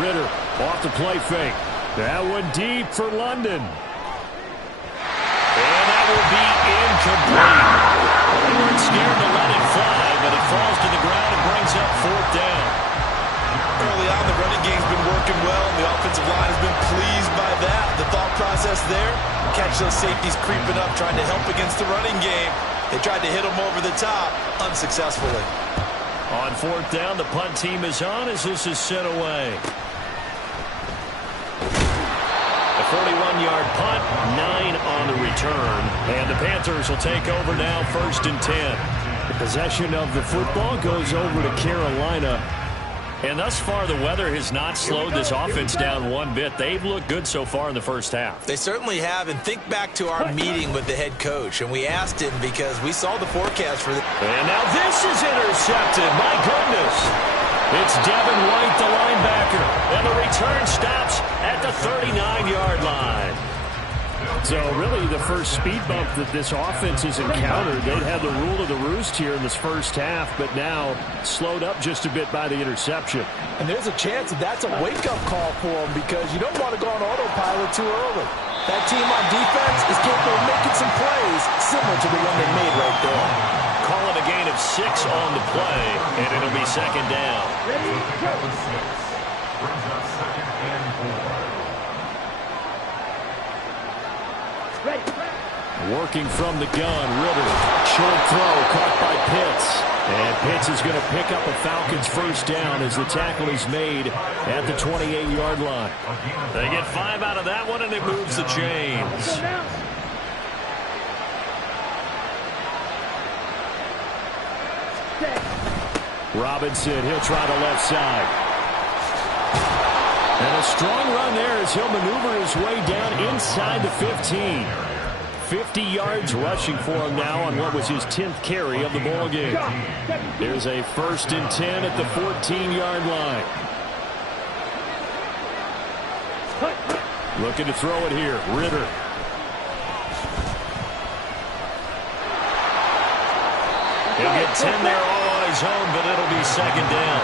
Ritter off the play fake. That one deep for London. And that will be incomplete. They weren't scared to let it fly, but it falls to the ground and brings up 4th down. Early on, the running game's been working well, and the offensive line has been pleased by that. The thought process there, catch those safeties creeping up, trying to help against the running game. They tried to hit them over the top, unsuccessfully. On 4th down, the punt team is on as this is sent away. A 41-yard punt, 9 on the return. And the Panthers will take over now, 1st and 10. The possession of the football goes over to Carolina. And thus far, the weather has not slowed this offense down one bit. They've looked good so far in the first half. They certainly have. And think back to our meeting with the head coach. And we asked him because we saw the forecast for the... And now this is intercepted. My goodness. It's Devin White, the linebacker. And the return stops at the 39-yard line. So really the first speed bump that this offense has encountered, they'd had the rule of the roost here in this first half, but now slowed up just a bit by the interception. And there's a chance that that's a wake-up call for them because you don't want to go on autopilot too early. That team on defense is capable of making some plays similar to the one they made right there. Call it a gain of 6 on the play, and it'll be second down. Ready, go. Ready. Working from the gun, Ritter. Short throw caught by Pitts. And Pitts is going to pick up a Falcons first down as the tackle is made at the 28-yard line. They get 5 out of that one, and it moves the chains. Robinson, he'll try the left side. And a strong run there as he'll maneuver his way down inside the 15. 50 yards rushing for him now on what was his 10th carry of the ball game. There's a 1st and 10 at the 14-yard line. Looking to throw it here. Ritter. He'll get 10 there all on his own, but it'll be second down.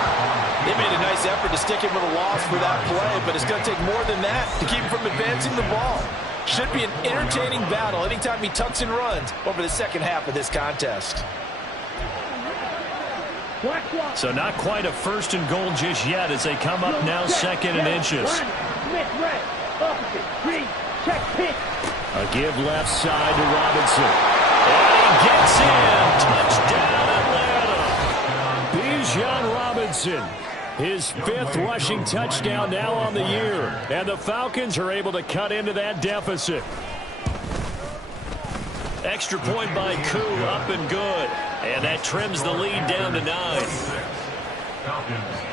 They made a nice effort to stick him with a loss for that play, but it's going to take more than that to keep him from advancing the ball. Should be an entertaining battle anytime he tucks and runs over the second half of this contest. So not quite a 1st and goal just yet as they come up now 2nd and inches. A give left side to Robinson. And he gets in. Touchdown Atlanta. Bijan Robinson. His 5th rushing touchdown now on the year. And the Falcons are able to cut into that deficit. Extra point by Koo, up and good. And that trims the lead down to 9.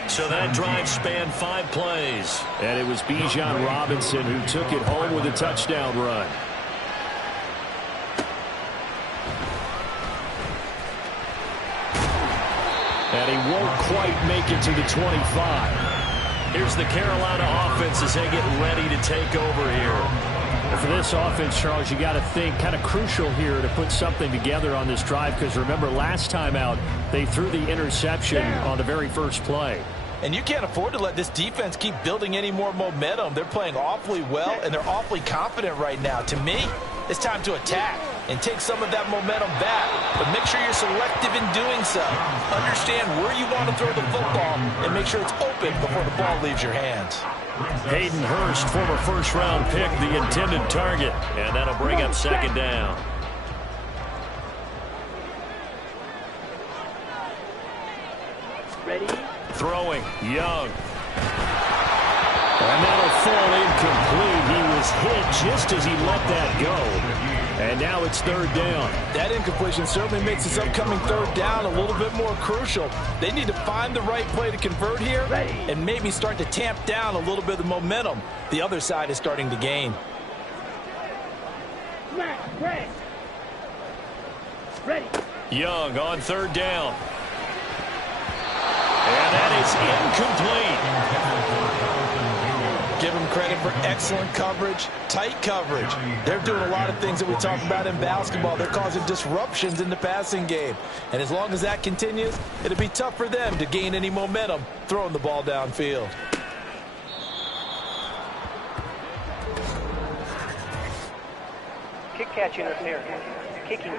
So that drive spanned 5 plays. And it was Bijan Robinson who took it home with a touchdown run. And he won't quite make it to the 25. Here's the Carolina offense as they get ready to take over here. For this offense, Charles, you got to think kind of crucial here to put something together on this drive because remember last time out they threw the interception on the very first play. And you can't afford to let this defense keep building any more momentum. They're playing awfully well, and they're awfully confident right now. To me, it's time to attack and take some of that momentum back. But make sure you're selective in doing so. Understand where you want to throw the football and make sure it's open before the ball leaves your hands. Hayden Hurst, former first-round pick, the intended target. And that'll bring up second down. Ready? Throwing, Young. And that'll fall incomplete. He was hit just as he let that go. And now it's 3rd down. That incompletion certainly makes this upcoming 3rd down a little bit more crucial. They need to find the right play to convert here and maybe start to tamp down a little bit of the momentum the other side is starting to gain. Ready. Young on 3rd down. And that is incomplete. Give them credit for excellent coverage, tight coverage. They're doing a lot of things that we talk about in basketball. They're causing disruptions in the passing game. And as long as that continues, it'll be tough for them to gain any momentum throwing the ball downfield. Kick catch interference. Kicking.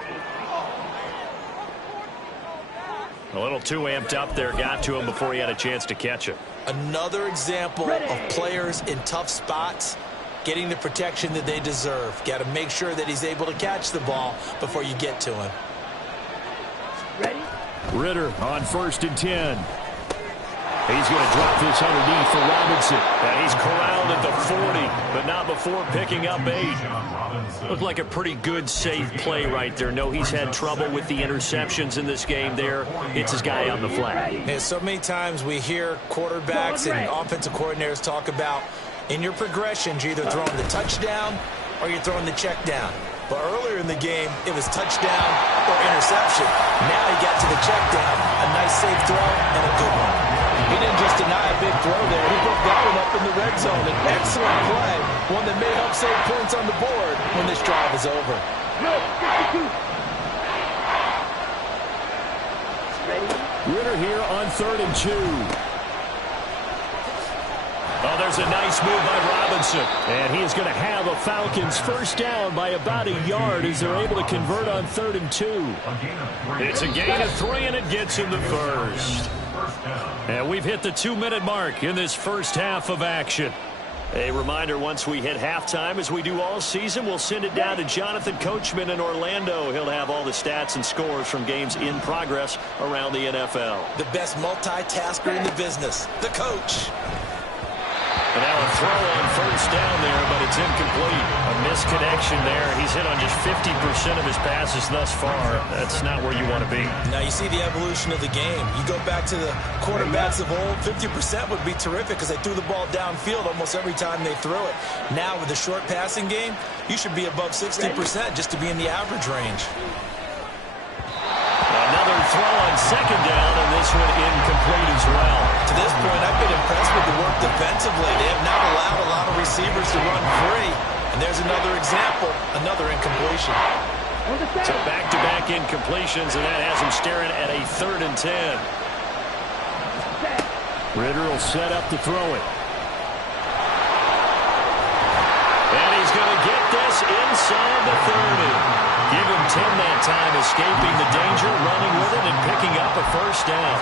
A little too amped up there, got to him before he had a chance to catch it. Another example of players in tough spots getting the protection that they deserve. Got to make sure that he's able to catch the ball before you get to him. Ready? Ritter on 1st and 10. He's going to drop this underneath for Robinson. And he's corralled at the 40, but not before picking up 8. Looked like a pretty good, safe play right there. No, he's had trouble with the interceptions in this game there. It's his guy on the flat. And so many times we hear quarterbacks and offensive coordinators talk about in your progressions, you're either throwing the touchdown or you're throwing the check down. But earlier in the game, it was touchdown or interception. Now he got to the check down. A nice safe throw and a good one. He didn't just deny a big throw there. He broke that one up in the red zone. An excellent play, one that may help save points on the board when this drive is over. Ritter here on 3rd and 2. Oh, there's a nice move by Robinson. And he is going to have a Falcons first down by about a yard as they're able to convert on 3rd and 2. It's a gain of 3, and it gets him the first. And we've hit the 2-minute mark in this first half of action. A reminder, once we hit halftime, as we do all season, we'll send it down to Jonathan Coachman in Orlando. He'll have all the stats and scores from games in progress around the NFL. The best multitasker in the business, the coach. And now a throw on first down there, but it's incomplete. A misconnection there. He's hit on just 50% of his passes thus far. That's not where you want to be. Now you see the evolution of the game. You go back to the quarterbacks of old, 50% would be terrific because they threw the ball downfield almost every time they threw it. Now with the short passing game, you should be above 60% just to be in the average range. Another throw on second down, and this one incomplete as well. To this point, I've been impressed with the work defensively. They have not allowed a lot of receivers to run free. And there's another example, another incompletion. So back-to-back incompletions, and that has him staring at a 3rd and 10. Ritter will set up to throw it. And he's going to get this inside the 30. Give him 10 that time, escaping the danger, running with it, and picking up a first down.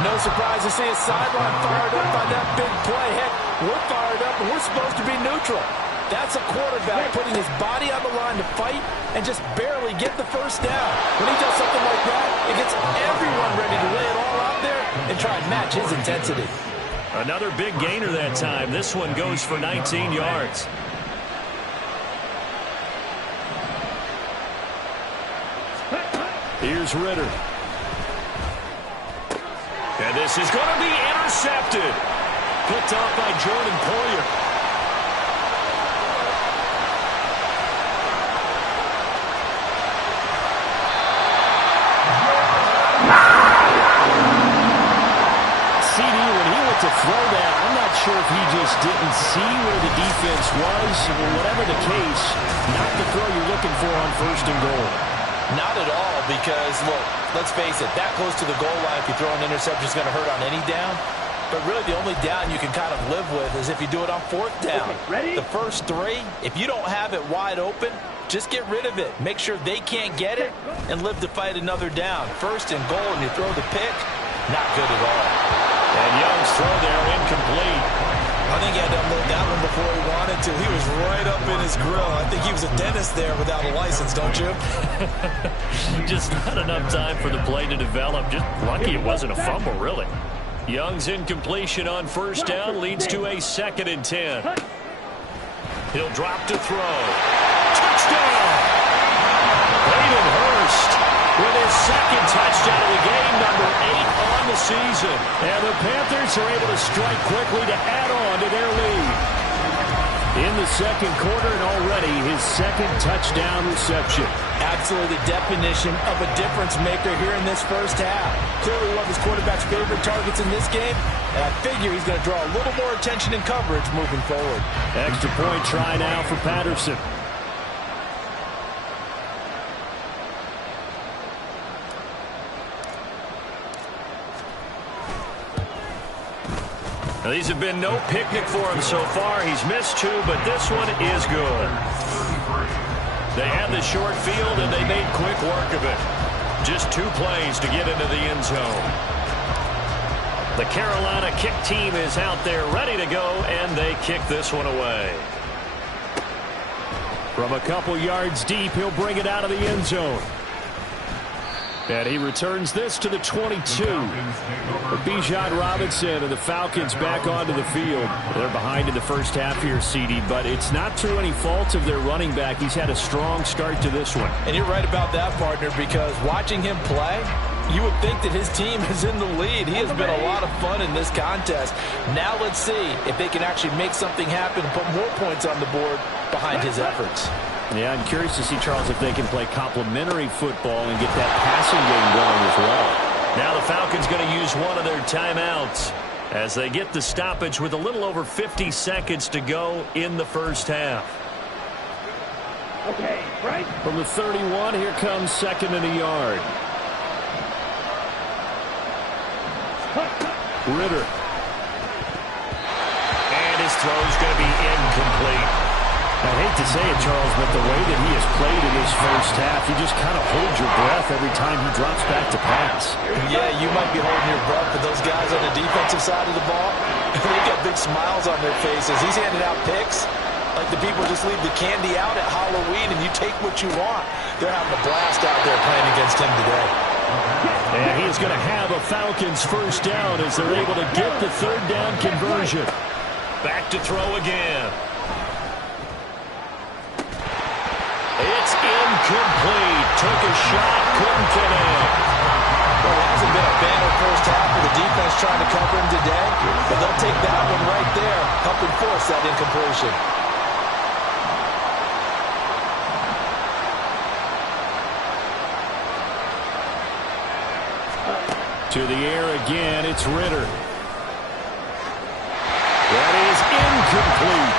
No surprise to see his sideline fired up by that big play. Heck, we're fired up, and we're supposed to be neutral. That's a quarterback putting his body on the line to fight and just barely get the first down. When he does something like that, it gets everyone ready to lay it all out there and try and match his intensity. Another big gainer that time. This one goes for 19 yards. Here's Ritter. And this is going to be intercepted. Picked off by Jordan Poyer. CD, when he went to throw that, I'm not sure if he just didn't see where the defense was. Whatever the case, not the throw you're looking for on 1st and goal. Not at all, because, look, let's face it, that close to the goal line, if you throw an interception, is going to hurt on any down. But really, the only down you can kind of live with is if you do it on 4th down. The first 3, if you don't have it wide open, just get rid of it. Make sure they can't get it and live to fight another down. 1st and goal, and you throw the pick, not good at all. And Young's throw there, incomplete. I think he had to unload that one before he wanted to. He was right up in his grill. I think he was a dentist there without a license, don't you? Just not enough time for the play to develop. Just lucky it wasn't a fumble, really. Young's incompletion on 1st down leads to a 2nd and 10. He'll drop to throw. Touchdown! Hayden Hurst with his 2nd touchdown of the game, number 8 on the season. And the Panthers are able to strike quickly to add on to their lead. In the 2nd quarter, and already his 2nd touchdown reception. Absolutely the definition of a difference maker here in this first half. Clearly one of his quarterback's favorite targets in this game, and I figure he's going to draw a little more attention and coverage moving forward. Extra point try now for Patterson. Now, these have been no picnic for him so far. He's missed 2, but this one is good. They had the short field, and they made quick work of it. Just 2 plays to get into the end zone. The Carolina kick team is out there ready to go, and they kick this one away. From a couple yards deep, he'll bring it out of the end zone. And he returns this to the 22. Bijan Robinson and the Falcons back onto the field. They're behind in the first half here, CD, but it's not through any fault of their running back. He's had a strong start to this one. And you're right about that, partner, because watching him play, you would think that his team is in the lead. He has been a lot of fun in this contest. Now let's see if they can actually make something happen and put more points on the board behind his efforts. Yeah, I'm curious to see, Charles, if they can play complementary football and get that passing game going as well. Now the Falcons going to use one of their timeouts as they get the stoppage with a little over 50 seconds to go in the first half. Okay, right? From the 31, here comes second and a yard. Ritter. And his throw's going to be incomplete. I hate to say it, Charles, but the way that he has played in his first half, you just kind of hold your breath every time he drops back to pass. Yeah, you might be holding your breath, but those guys on the defensive side of the ball, they've got big smiles on their faces. He's handing out picks like the people just leave the candy out at Halloween, and you take what you want. They're having a blast out there playing against him today. And he's going to have a Falcons first down as they're able to get the third down conversion. Back to throw again. It's incomplete. Took a shot, couldn't connect. Well, it hasn't been a banner first half of the defense trying to cover him today, but they'll take that one right there, helping force that incompletion. To the air again, it's Ritter. That is incomplete.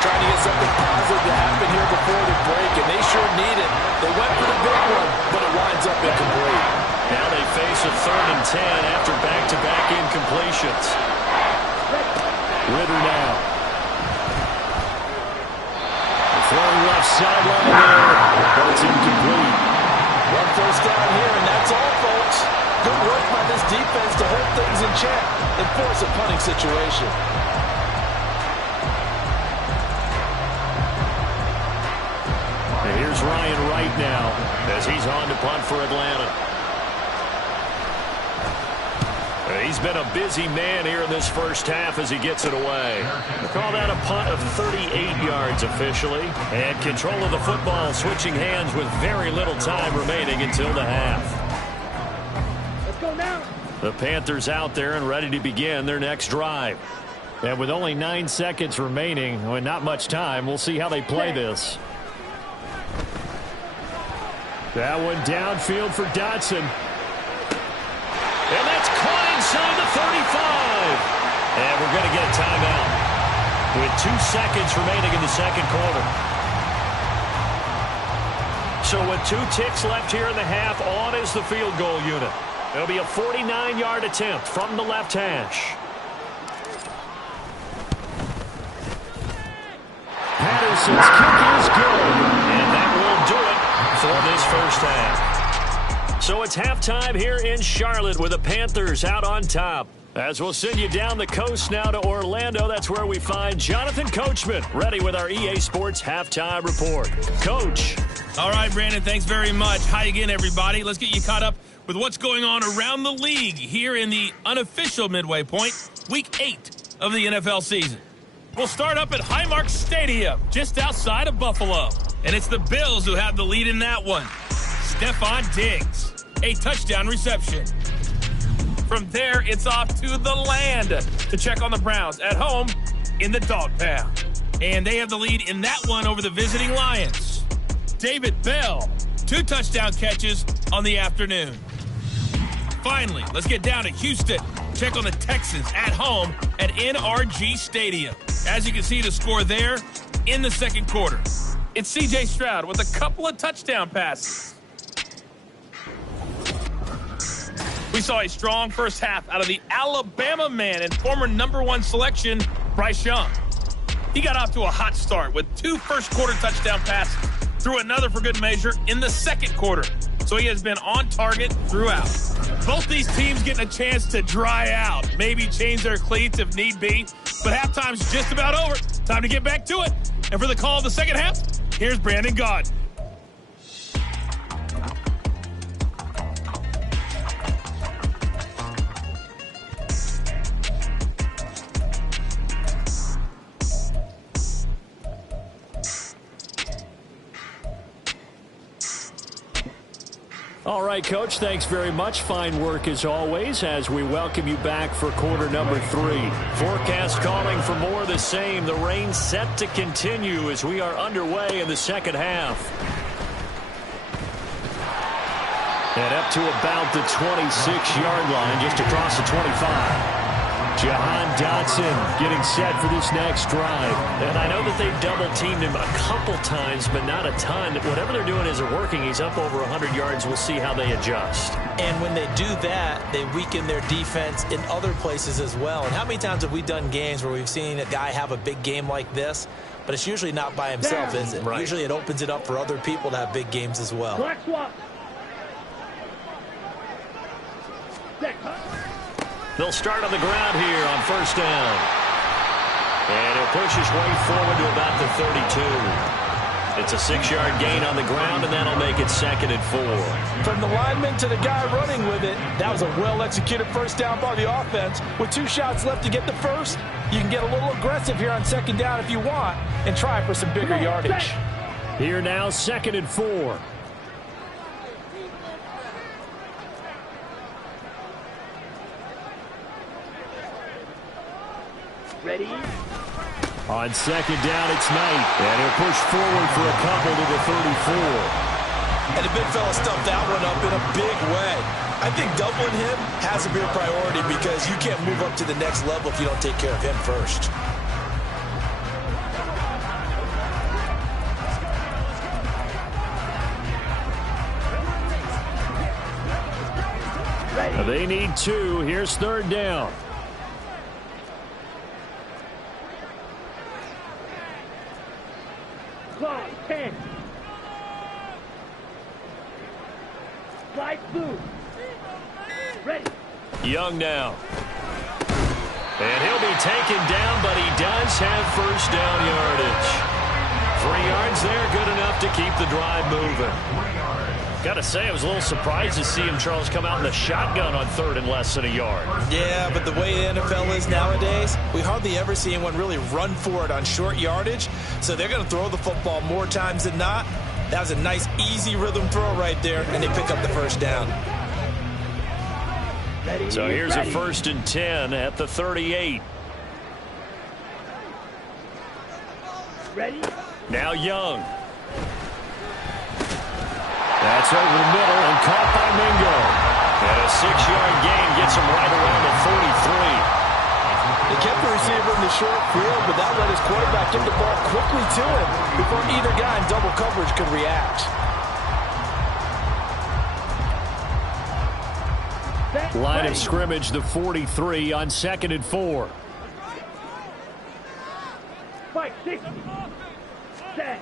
Trying to get something positive to happen here before the break, and they sure need it. They went for the big one, but it winds up incomplete. Now they face a 3rd and 10 after back-to-back incompletions. Ritter now. Throwing left sideline there, but it's incomplete. One first down here, and that's all, folks. Good work by this defense to hold things in check and force a punting situation. And here's Ryan Wright now as he's on to punt for Atlanta. He's been a busy man here in this first half as he gets it away. They call that a punt of 38 yards officially. And control of the football switching hands with very little time remaining until the half. Let's go now. The Panthers out there and ready to begin their next drive. And with only 9 seconds remaining, and not much time, we'll see how they play this. That one downfield for Dotson. And that's caught inside the 35. And we're going to get a timeout with 2 seconds remaining in the second quarter. So with 2 ticks left here in the half, on is the field goal unit. It'll be a 49-yard attempt from the left hash. Patterson's kick is good. And that will do it for this first half. So it's halftime here in Charlotte with the Panthers out on top. As we'll send you down the coast now to Orlando, that's where we find Jonathan Coachman ready with our EA Sports halftime report. Coach. All right, Brandon, thanks very much. Hi again, everybody. Let's get you caught up with what's going on around the league here in the unofficial midway point, Week 8 of the NFL season. We'll start up at Highmark Stadium, just outside of Buffalo. And it's the Bills who have the lead in that one. Stephon Diggs, a touchdown reception. From there, it's off to the land to check on the Browns at home in the Dog Pound. And they have the lead in that one over the visiting Lions. David Bell, 2 touchdown catches on the afternoon. Finally, let's get down to Houston. Check on the Texans at home at NRG Stadium. As you can see, the score there in the second quarter. It's C.J. Stroud with a couple of touchdown passes. We saw a strong first half out of the Alabama man and former #1 selection, Bryce Young. He got off to a hot start with 2 first-quarter touchdown passes, threw another for good measure in the second quarter. So he has been on target throughout. Both these teams getting a chance to dry out, maybe change their cleats if need be. But halftime's just about over. Time to get back to it. And for the call of the second half, here's Brandon Gaudin. All right, Coach, thanks very much. Fine work as always as we welcome you back for quarter number 3. Forecast calling for more of the same. The rain set to continue as we are underway in the second half. And up to about the 26-yard line, just across the 25. Jahan Dotson getting set for this next drive. And I know that they've double-teamed him a couple times, but not a ton. Whatever they're doing isn't working. He's up over 100 yards. We'll see how they adjust. And when they do that, they weaken their defense in other places as well. And how many times have we done games where we've seen a guy have a big game like this, but it's usually not by himself, is it? Right. Usually it opens it up for other people to have big games as well. Black swap. They'll start on the ground here on first down. And he'll push his way forward to about the 32. It's a 6-yard gain on the ground, and that'll make it 2nd and 4. From the lineman to the guy running with it, that was a well-executed first down by the offense. With 2 shots left to get the first, you can get a little aggressive here on 2nd down if you want and try for some bigger yardage. Here now, 2nd and 4. Ready? On 2nd down, it's Knight. And he'll push forward for a couple to the 34. And the big fella stuffed that one up in a big way. I think doubling him has to be a priority because you can't move up to the next level if you don't take care of him first. They need 2. Here's 3rd down. Slide 10. Slide 2. Ready. Young now. And he'll be taken down, but he does have first down yardage. 3 yards there, good enough to keep the drive moving. Got to say, I was a little surprised to see him, Charles, come out in the shotgun on 3rd and less than a yard. Yeah, but the way the NFL is nowadays, we hardly ever see anyone really run for it on short yardage. So they're going to throw the football more times than not. That was a nice, easy rhythm throw right there, and they pick up the first down. So here's a 1st and 10 at the 38. Ready? Now Young. That's over the middle and caught by Mingo. And a 6-yard gain gets him right around the 43. They kept the receiver in the short field, but that let his quarterback get the ball quickly to him before either guy in double coverage could react. Line of scrimmage, the 43 on 2nd and 4. 5-6. Set.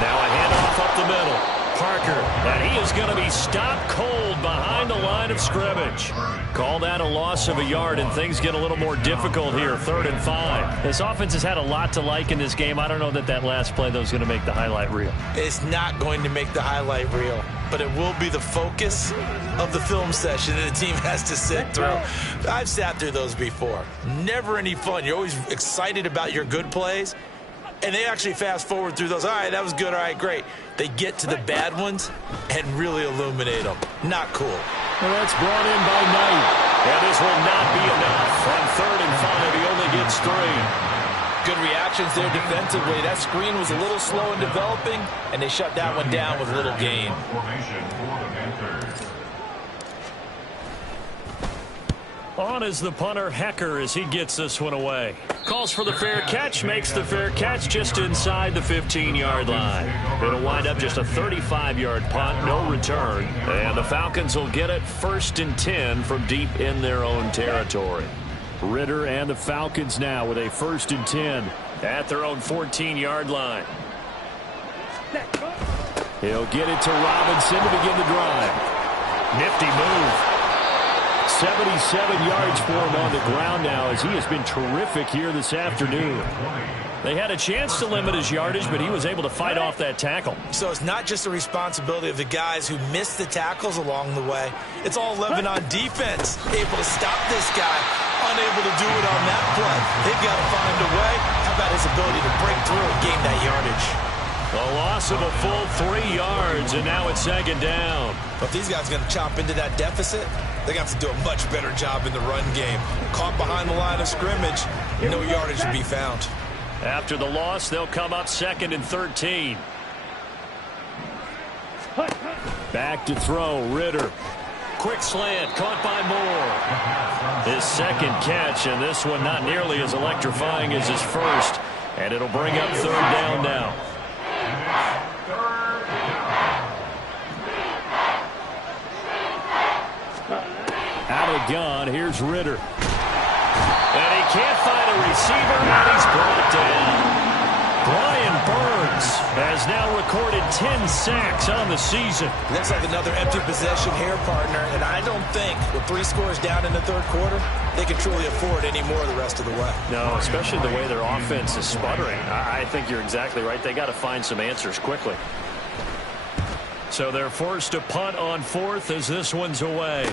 Now a handoff up the middle. Parker, and he is going to be stopped cold behind the line of scrimmage. Call that a loss of a yard, and things get a little more difficult here, 3rd and 5. This offense has had a lot to like in this game. I don't know that last play, though, is going to make the highlight reel. It's not going to make the highlight reel, but it will be the focus of the film session that the team has to sit through. I've sat through those before. Never any fun. You're always excited about your good plays, and they actually fast forward through those. All right, that was good. All right, great. They get to the bad ones and really illuminate them. Not cool. Well, that's brought in by Knight. And this will not be enough. On 3rd and 5, he only gets 3. Good reactions there defensively. That screen was a little slow in developing, and they shut that one down with little gain. On is the punter, Hecker, as he gets this one away. Calls for the fair catch, makes the fair catch just inside the 15-yard line. It'll wind up just a 35-yard punt, no return. And the Falcons will get it 1st and 10 from deep in their own territory. Ritter and the Falcons now with a 1st and 10 at their own 14-yard line. He'll get it to Robinson to begin the drive. Nifty move. 77 yards for him on the ground now as he has been terrific here this afternoon. They had a chance to limit his yardage, but he was able to fight off that tackle. So it's not just the responsibility of the guys who missed the tackles along the way. It's all 11 on defense, able to stop this guy, unable to do it on that play. They've got to find a way. How about his ability to break through and gain that yardage? A loss of a full 3 yards, and now it's 2nd down. But if these guys are going to chop into that deficit, they're going to have to do a much better job in the run game. Caught behind the line of scrimmage, no yardage to be found. After the loss, they'll come up 2nd and 13. Back to throw, Ritter. quick slant, caught by Moore. His second catch, and this one not nearly as electrifying as his first. And it'll bring up third down now. Out of the gun, here's Ritter. And he can't find a receiver, and he's brought down. Brian Burns has now recorded 10 sacks on the season. Looks like another empty possession here, partner, and I don't think with 3 scores down in the third quarter, they can truly afford any more the rest of the way. No, especially the way their offense is sputtering. I think you're exactly right. They got to find some answers quickly. So they're forced to punt on fourth as this one's away.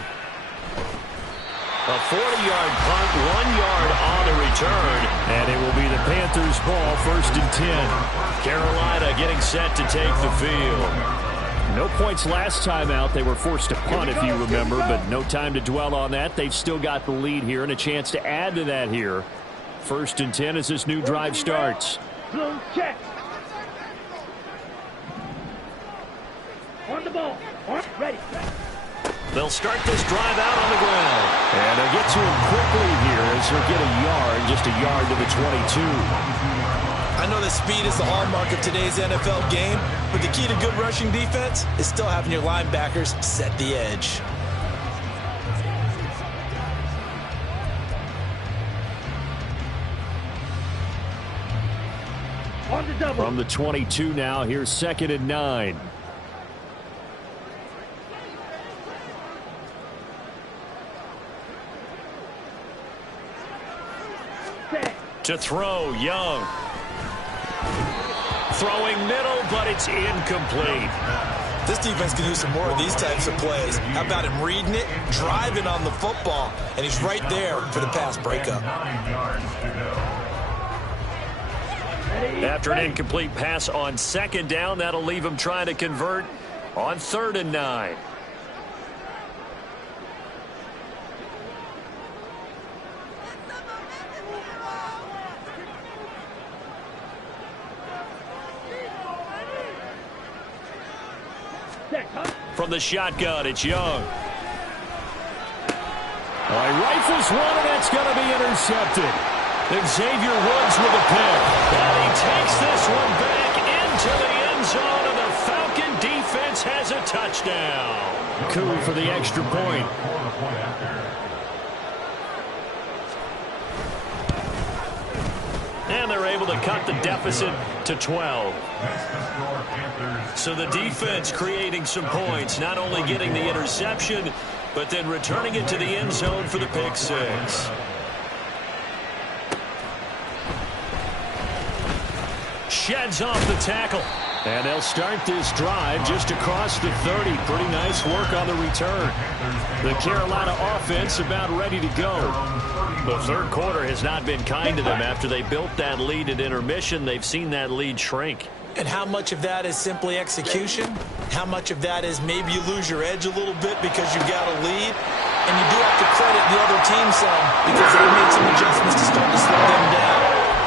A 40-yard punt, 1 yard on the return, and it will be the Panthers' ball, 1st and 10. Carolina getting set to take the field. No points last time out. They were forced to punt, if you remember, but no time to dwell on that. They've still got the lead here and a chance to add to that here. 1st and 10 as this new drive starts. Blue check. On the ball. Ready. They'll start this drive out on the ground. And they'll get to him quickly here as he'll get a yard, just a yard to the 22. I know that speed is the hallmark of today's NFL game, but the key to good rushing defense is still having your linebackers set the edge. On the double. From the 22 now, here's 2nd and 9. To throw, Young. Throwing middle, but it's incomplete. This defense can use some more of these types of plays. How about him reading it, driving on the football, and he's right there for the pass breakup. After an incomplete pass on 2nd down, that'll leave him trying to convert on 3rd and 9. From the shotgun, it's Young. He rifles one, and that's going to be intercepted. Xavier Woods with a pick. And he takes this one back into the end zone, and the Falcon defense has a touchdown. Coup for the extra point. And they're able to cut the deficit to 12. So the defense creating some points, not only getting the interception, but then returning it to the end zone for the pick six. Sheds off the tackle. And they'll start this drive just across the 30. Pretty nice work on the return. The Carolina offense about ready to go. The third quarter has not been kind to them. After they built that lead at intermission, they've seen that lead shrink. And how much of that is simply execution? How much of that is maybe you lose your edge a little bit because you've got a lead? And you do have to credit the other team some because they made some adjustments to start to slow them down.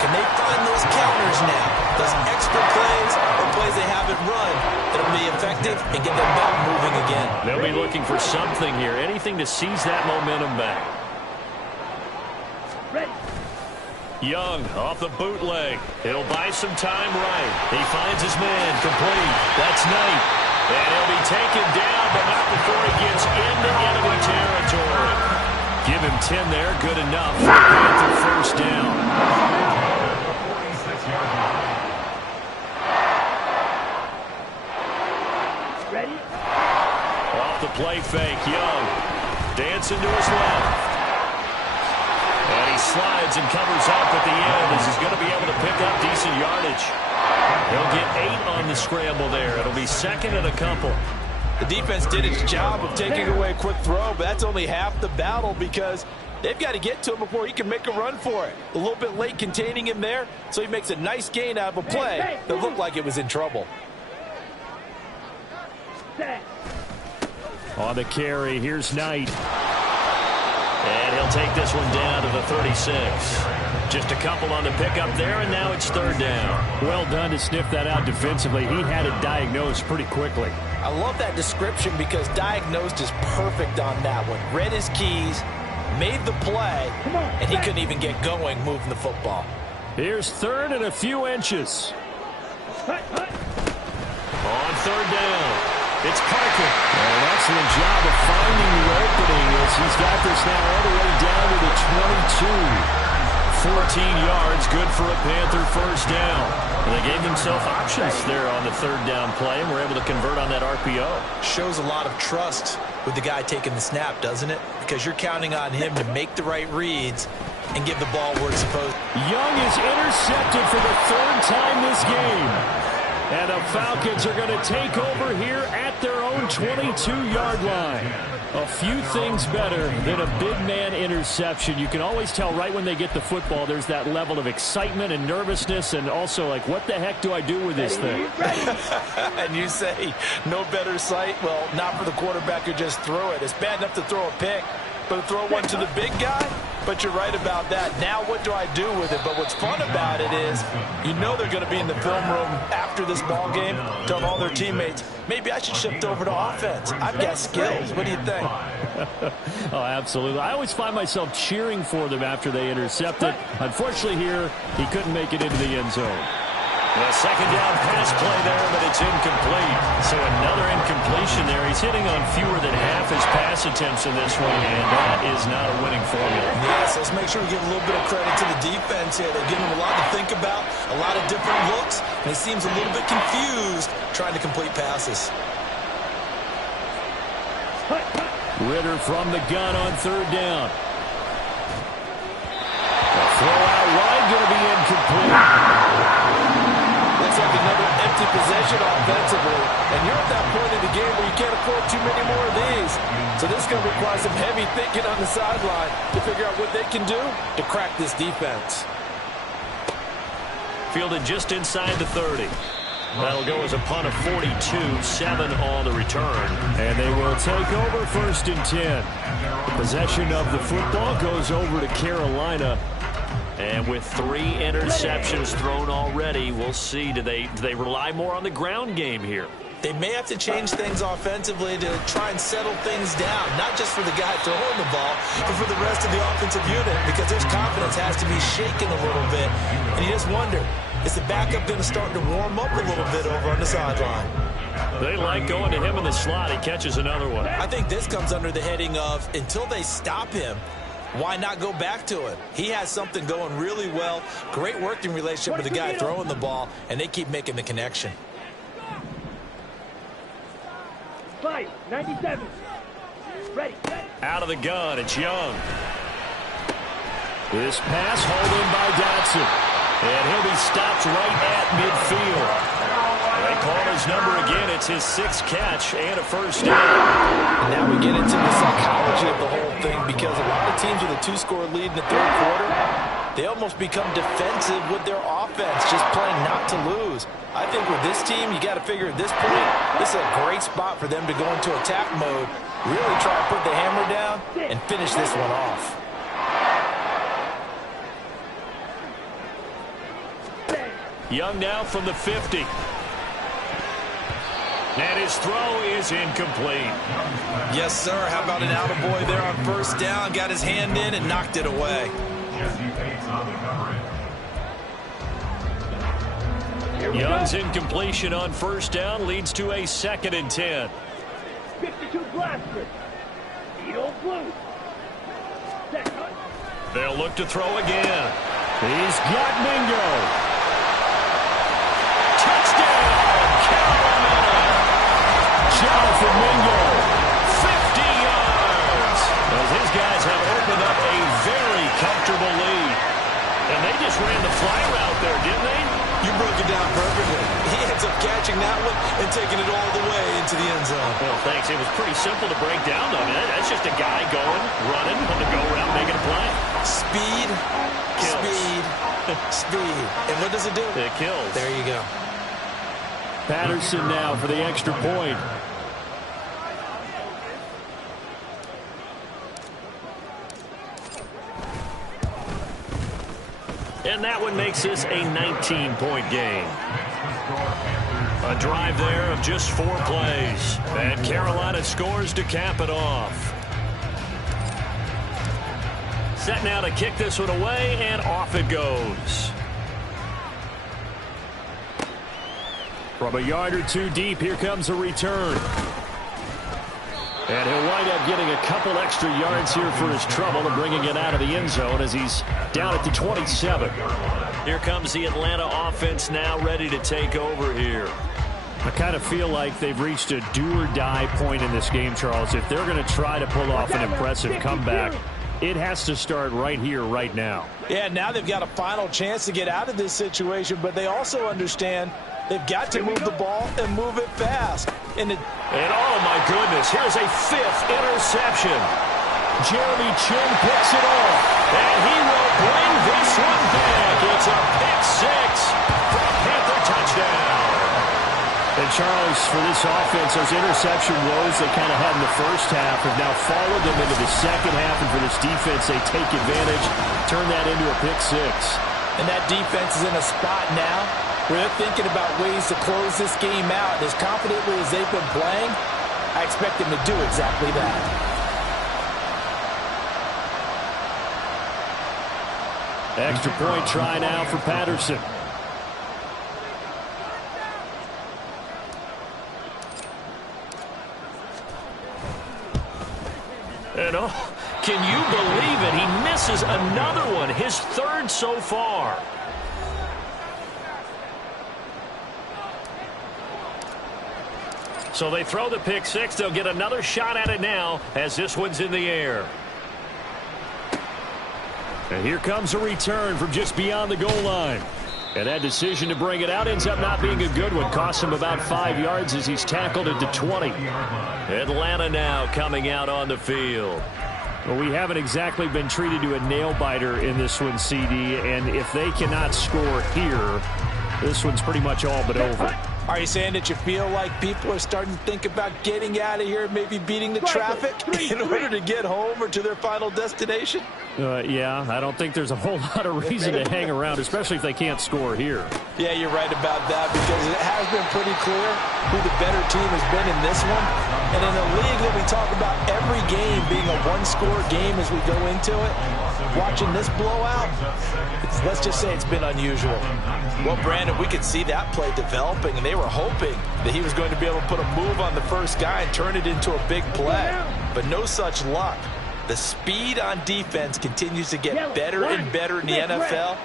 Can they find those counters now? Those extra plays or plays they haven't run that'll be effective and get them back moving again? They'll be looking for something here. Anything to seize that momentum back. Ready. Young off the bootleg. He'll buy some time right. He finds his man complete. That's Knight. And he'll be taken down, but not before he gets into enemy territory. Give him 10 there. Good enough for the Panther first down. Ready. Off the play fake, Young. Dancing to his left. And he slides and covers up at the end as he's going to be able to pick up decent yardage. He'll get 8 on the scramble there. It'll be second and a couple. The defense did its job of taking away a quick throw, but that's only half the battle because they've got to get to him before he can make a run for it. A little bit late containing him there, so he makes a nice gain out of a play that looked like it was in trouble. On the carry, here's Knight. And he'll take this one down to the 36. Just a couple on the pickup there, and now it's third down. Well done to sniff that out defensively. He had it diagnosed pretty quickly. I love that description because diagnosed is perfect on that one. Read his keys, made the play, and he couldn't even get going moving the football. Here's third and a few inches. On third down, it's Parker. An excellent job of finding the opening as he's got this now all the way down to the 22. 14 yards, good for a Panther first down. And they gave themselves options there on the third down play and were able to convert on that RPO. Shows a lot of trust with the guy taking the snap, doesn't it? Because you're counting on him to make the right reads and give the ball where it's supposed. Young is intercepted for the third time this game. And the Falcons are going to take over here at their own 22-yard line. A few things better than a big man interception. You can always tell right when they get the football, there's that level of excitement and nervousness and also like, what the heck do I do with this thing? And you say, no better sight? Well, not for the quarterback who just threw it. It's bad enough to throw a pick, but to throw one to the big guy? But you're right about that. Now what do I do with it? But what's fun about it is you know they're going to be in the film room after this ball game telling all their teammates, maybe I should shift over to offense. I've got skills. What do you think? Oh, absolutely. I always find myself cheering for them after they intercept it. Unfortunately here, he couldn't make it into the end zone. The second down pass play there, but it's incomplete. So another incompletion there. He's hitting on fewer than half his pass attempts in this one, and that is not a winning formula. Yes, let's make sure we give a little bit of credit to the defense here. They're giving him a lot to think about, a lot of different looks, and he seems a little bit confused trying to complete passes. Ritter from the gun on third down. The throw out wide going to be incomplete. Looks like another empty possession offensively. And you're at that point in the game where you can't afford too many more of these. So this is going to require some heavy thinking on the sideline to figure out what they can do to crack this defense. Fielded just inside the 30. That'll go as a punt of 42, 7 on the return. And they will take over first and 10. The possession of the football goes over to Carolina. And with 3 interceptions thrown already, we'll see. Do they rely more on the ground game here? They may have to change things offensively to try and settle things down, not just for the guy throwing the ball, but for the rest of the offensive unit, because their confidence has to be shaken a little bit. And you just wonder, is the backup going to start to warm up a little bit over on the sideline? They like going to him in the slot. He catches another one. I think this comes under the heading of, until they stop him, why not go back to it? He has something going really well, great working relationship with the guy throwing the ball, and they keep making the connection. 97. Ready. Out of the gun, it's Young. This pass hauled in by Dotson. And he'll be stopped right at midfield. They call his number again. It's his 6th catch and a first down. And now we get into the psychology of the whole thing, because a lot of teams with a 2-score lead in the third quarter, they almost become defensive with their offense, just playing not to lose. I think with this team, you got to figure at this point, this is a great spot for them to go into attack mode, really try to put the hammer down and finish this one off. Young now from the 50. And his throw is incomplete. Yes, sir. How about an attaboy there on first down? Got his hand in and knocked it away. Young's incompletion on first down leads to a 2nd and 10. 52 blaster. Eagle blue. They'll look to throw again. He's got Mingo. Touchdown, Carolina. Jonathan Mingo. 50 yards. As his guys have opened up a very comfortable lead. And they just ran the fly route there, didn't they? You broke it down perfectly. He ends up catching that one and taking it all the way into the end zone. Well, thanks. It was pretty simple to break down, though. I mean, that's just a guy going, running on the go-route, making a play. Speed, Kills. speed, speed. And what does it do? It kills. There you go. Patterson now for the extra point. And that one makes this a 19-point game. A drive there of just 4 plays. And Carolina scores to cap it off. Set now to kick this one away, and off it goes. From a yard or 2 deep, here comes a return. And he'll wind up getting a couple extra yards here for his trouble and bringing it out of the end zone as he's down at the 27. Here comes the Atlanta offense now ready to take over here. I kind of feel like they've reached a do-or-die point in this game, Charles. If they're going to try to pull off an impressive comeback, it has to start right here, right now. Yeah, now they've got a final chance to get out of this situation, but they also understand they've got to move the ball and move it fast. And oh, my goodness, here's a 5th interception. Jeremy Chin picks it off, and he will bring this one back. It's a pick 6 for a Panther touchdown. And, Charles, for this offense, those interception woes they kind of had in the first half have now followed them into the second half. And for this defense, they take advantage, turn that into a pick 6. And that defense is in a spot now where they're thinking about ways to close this game out. As confidently as they've been playing, I expect them to do exactly that. Extra point try now for Patterson. And oh, can you believe it? He misses another one, his 3rd so far. So they throw the pick 6. They'll get another shot at it now as this one's in the air. And here comes a return from just beyond the goal line. And that decision to bring it out ends up not being a good one. Costs him about 5 yards as he's tackled at the 20. Atlanta now coming out on the field. Well, we haven't exactly been treated to a nail-biter in this one, CD. And if they cannot score here, this one's pretty much all but over. Are you saying that you feel like people are starting to think about getting out of here, maybe beating the traffic in order to get home or to their final destination? Yeah, I don't think there's a whole lot of reason to hang around, especially if they can't score here. Yeah, you're right about that because it has been pretty clear who the better team has been in this one. And in a league that we talk about every game being a one-score game as we go into it, watching this blowout, let's just say it's been unusual. Well, Brandon, we could see that play developing, and they were hoping that he was going to be able to put a move on the first guy and turn it into a big play. But no such luck. The speed on defense continues to get better and better in the NFL.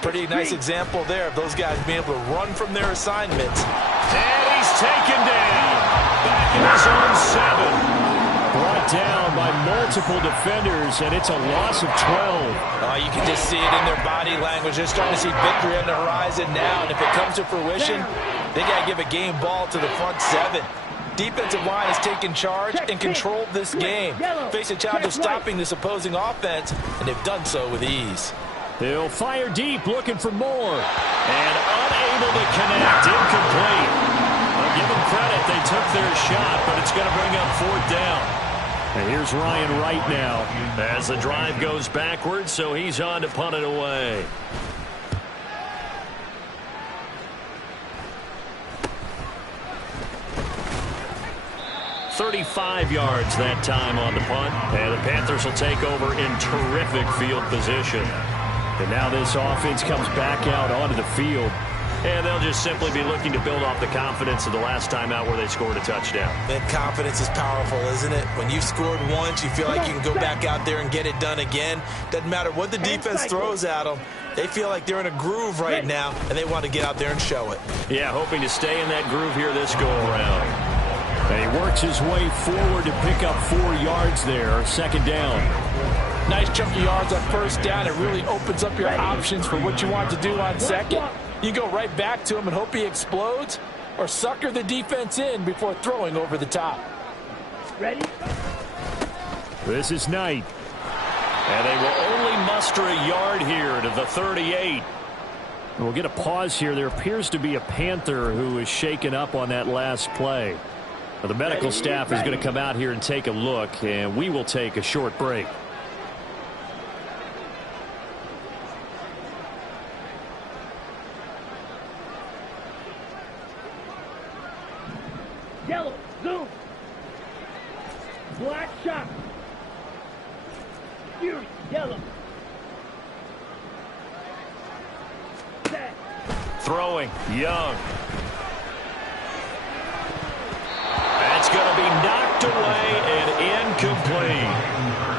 Pretty nice example there of those guys being able to run from their assignments. And he's taken down. Back in his own 7. Brought down by multiple defenders, and it's a loss of 12. You can just see it in their body language. They're starting to see victory on the horizon now, and if it comes to fruition, they got to give a game ball to the front 7. Defensive line has taken charge and controlled this game. Face a challenge of stopping this opposing offense, and they've done so with ease. They'll fire deep, looking for more. And unable to connect, incomplete. I'll give them credit, they took their shot, but it's going to bring up 4th down. And here's Ryan Wright now. As the drive goes backwards, so he's on to punt it away. $35 yards that time on the punt. And the Panthers will take over in terrific field position. And now this offense comes back out onto the field. And they'll just simply be looking to build off the confidence of the last time out where they scored a touchdown. And confidence is powerful, isn't it? When you've scored once, you feel like you can go back out there and get it done again. Doesn't matter what the defense throws at them. They feel like they're in a groove right now, and they want to get out there and show it. Yeah, hoping to stay in that groove here this go-around. And he works his way forward to pick up 4 yards there. 2nd down. Nice chunk of yards on 1st down. It really opens up your options for what you want to do on 2nd. You go right back to him and hope he explodes, or sucker the defense in before throwing over the top. Ready? This is Knight. And they will only muster a yard here to the 38. We'll get a pause here. There appears to be a Panther who is shaken up on that last play. Well, the medical staff is going to come out here and take a look, and we will take a short break. Yellow, zoom. Black shot. Fury, yellow. Set. Throwing, Young. That's going to be knocked away and incomplete.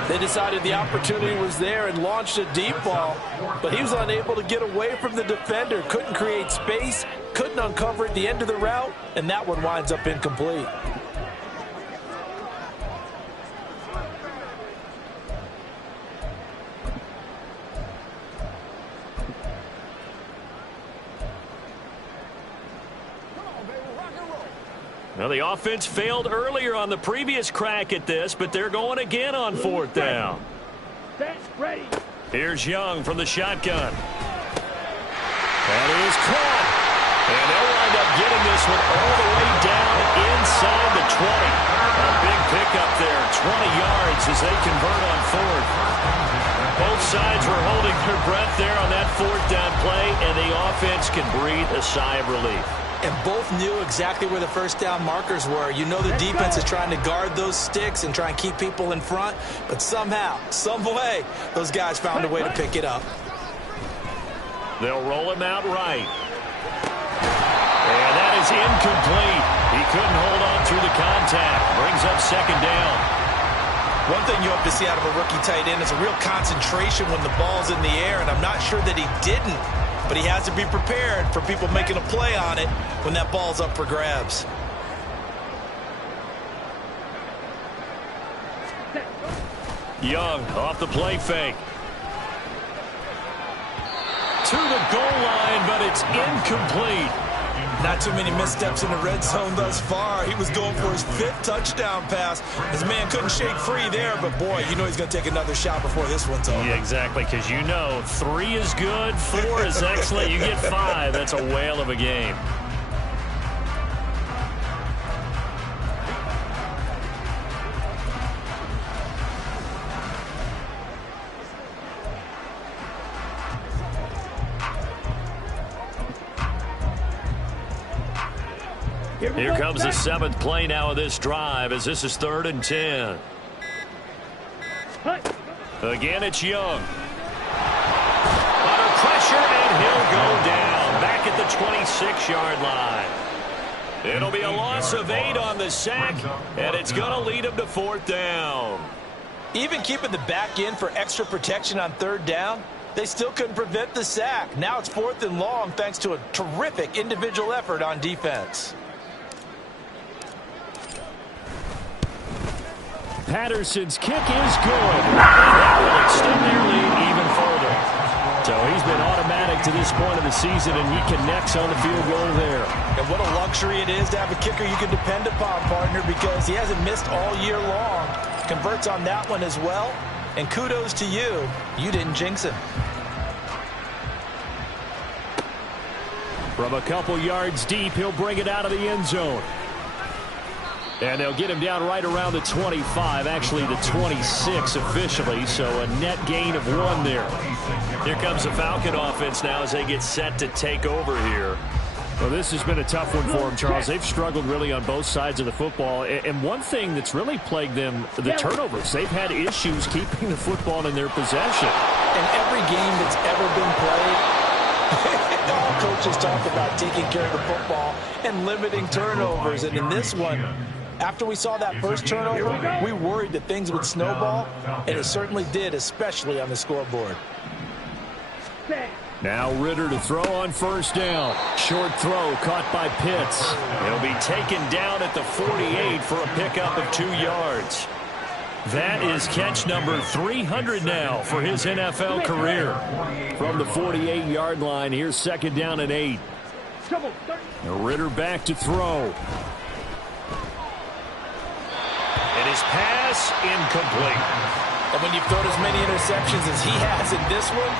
They decided the opportunity was there and launched a deep ball, but he was unable to get away from the defender. Couldn't create space, couldn't uncover at the end of the route, and that one winds up incomplete. Well, the offense failed earlier on the previous crack at this, but they're going again on 4th down. Set, ready. Here's Young from the shotgun. That is caught. And they'll wind up getting this one all the way down inside the 20. A big pickup there, 20 yards as they convert on 4th. Both sides were holding their breath there on that 4th down play, and the offense can breathe a sigh of relief. And both knew exactly where the first down markers were. You know the defense is trying to guard those sticks and try and keep people in front, but somehow, some way, those guys found a way to pick it up. They'll roll him out right. And that is incomplete. He couldn't hold on through the contact. Brings up 2nd down. One thing you hope to see out of a rookie tight end is a real concentration when the ball's in the air, and I'm not sure that he didn't. But he has to be prepared for people making a play on it when that ball's up for grabs. Young off the play fake. To the goal line, but it's incomplete. Not too many missteps in the red zone thus far. He was going for his 5th touchdown pass. His man couldn't shake free there, but boy, you know he's going to take another shot before this one's over. Yeah, exactly, because you know 3 is good, 4 is excellent. You get 5, that's a whale of a game. Here comes the 7th play now of this drive as this is 3rd and 10. Again, it's Young. Under pressure, and he'll go down back at the 26-yard line. It'll be a loss of 8 on the sack, and it's going to lead him to 4th down. Even keeping the back in for extra protection on 3rd down, they still couldn't prevent the sack. Now it's 4th and long thanks to a terrific individual effort on defense. Patterson's kick is good. That will extend their lead even further. So he's been automatic to this point of the season, and he connects on the field goal there. And what a luxury it is to have a kicker you can depend upon, partner, because he hasn't missed all year long. Converts on that one as well. And kudos to you. You didn't jinx him. From a couple yards deep, he'll bring it out of the end zone. And they'll get him down right around the 25, actually the 26 officially, so a net gain of 1 there. Here comes the Falcon offense now as they get set to take over here. Well, this has been a tough one for them, Charles. They've struggled really on both sides of the football. And one thing that's really plagued them, the turnovers. They've had issues keeping the football in their possession. In every game that's ever been played, all coaches talk about taking care of the football and limiting turnovers. And in this one, after we saw that first turnover, we worried that things would snowball, and it certainly did, especially on the scoreboard. Now Ritter to throw on 1st down. Short throw caught by Pitts. He'll be taken down at the 48 for a pickup of 2 yards. That is catch number 300 now for his NFL career. From the 48-yard line, here's 2nd down and 8. Ritter back to throw. And his pass incomplete. And when you've thrown as many interceptions as he has in this one,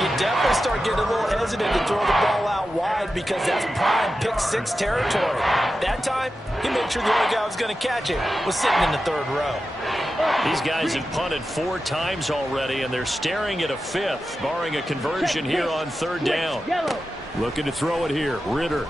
you definitely start getting a little hesitant to throw the ball out wide because that's prime pick-6 territory. That time, he made sure the only guy who was going to catch it was sitting in the 3rd row. These guys have punted 4 times already, and they're staring at a 5th, barring a conversion here on 3rd down. Looking to throw it here. Ritter.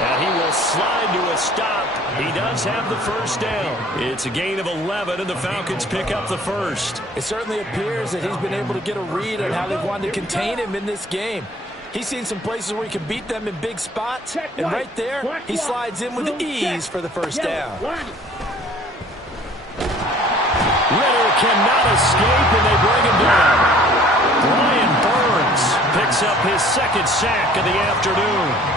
And he will slide to a stop. He does have the first down. It's a gain of 11, and the Falcons pick up the first. It certainly appears that he's been able to get a read on how they've wanted to contain him in this game. He's seen some places where he can beat them in big spots, and right there, he slides in with ease for the first down. Ritter cannot escape, and they bring him down. Brian Burns picks up his second sack of the afternoon.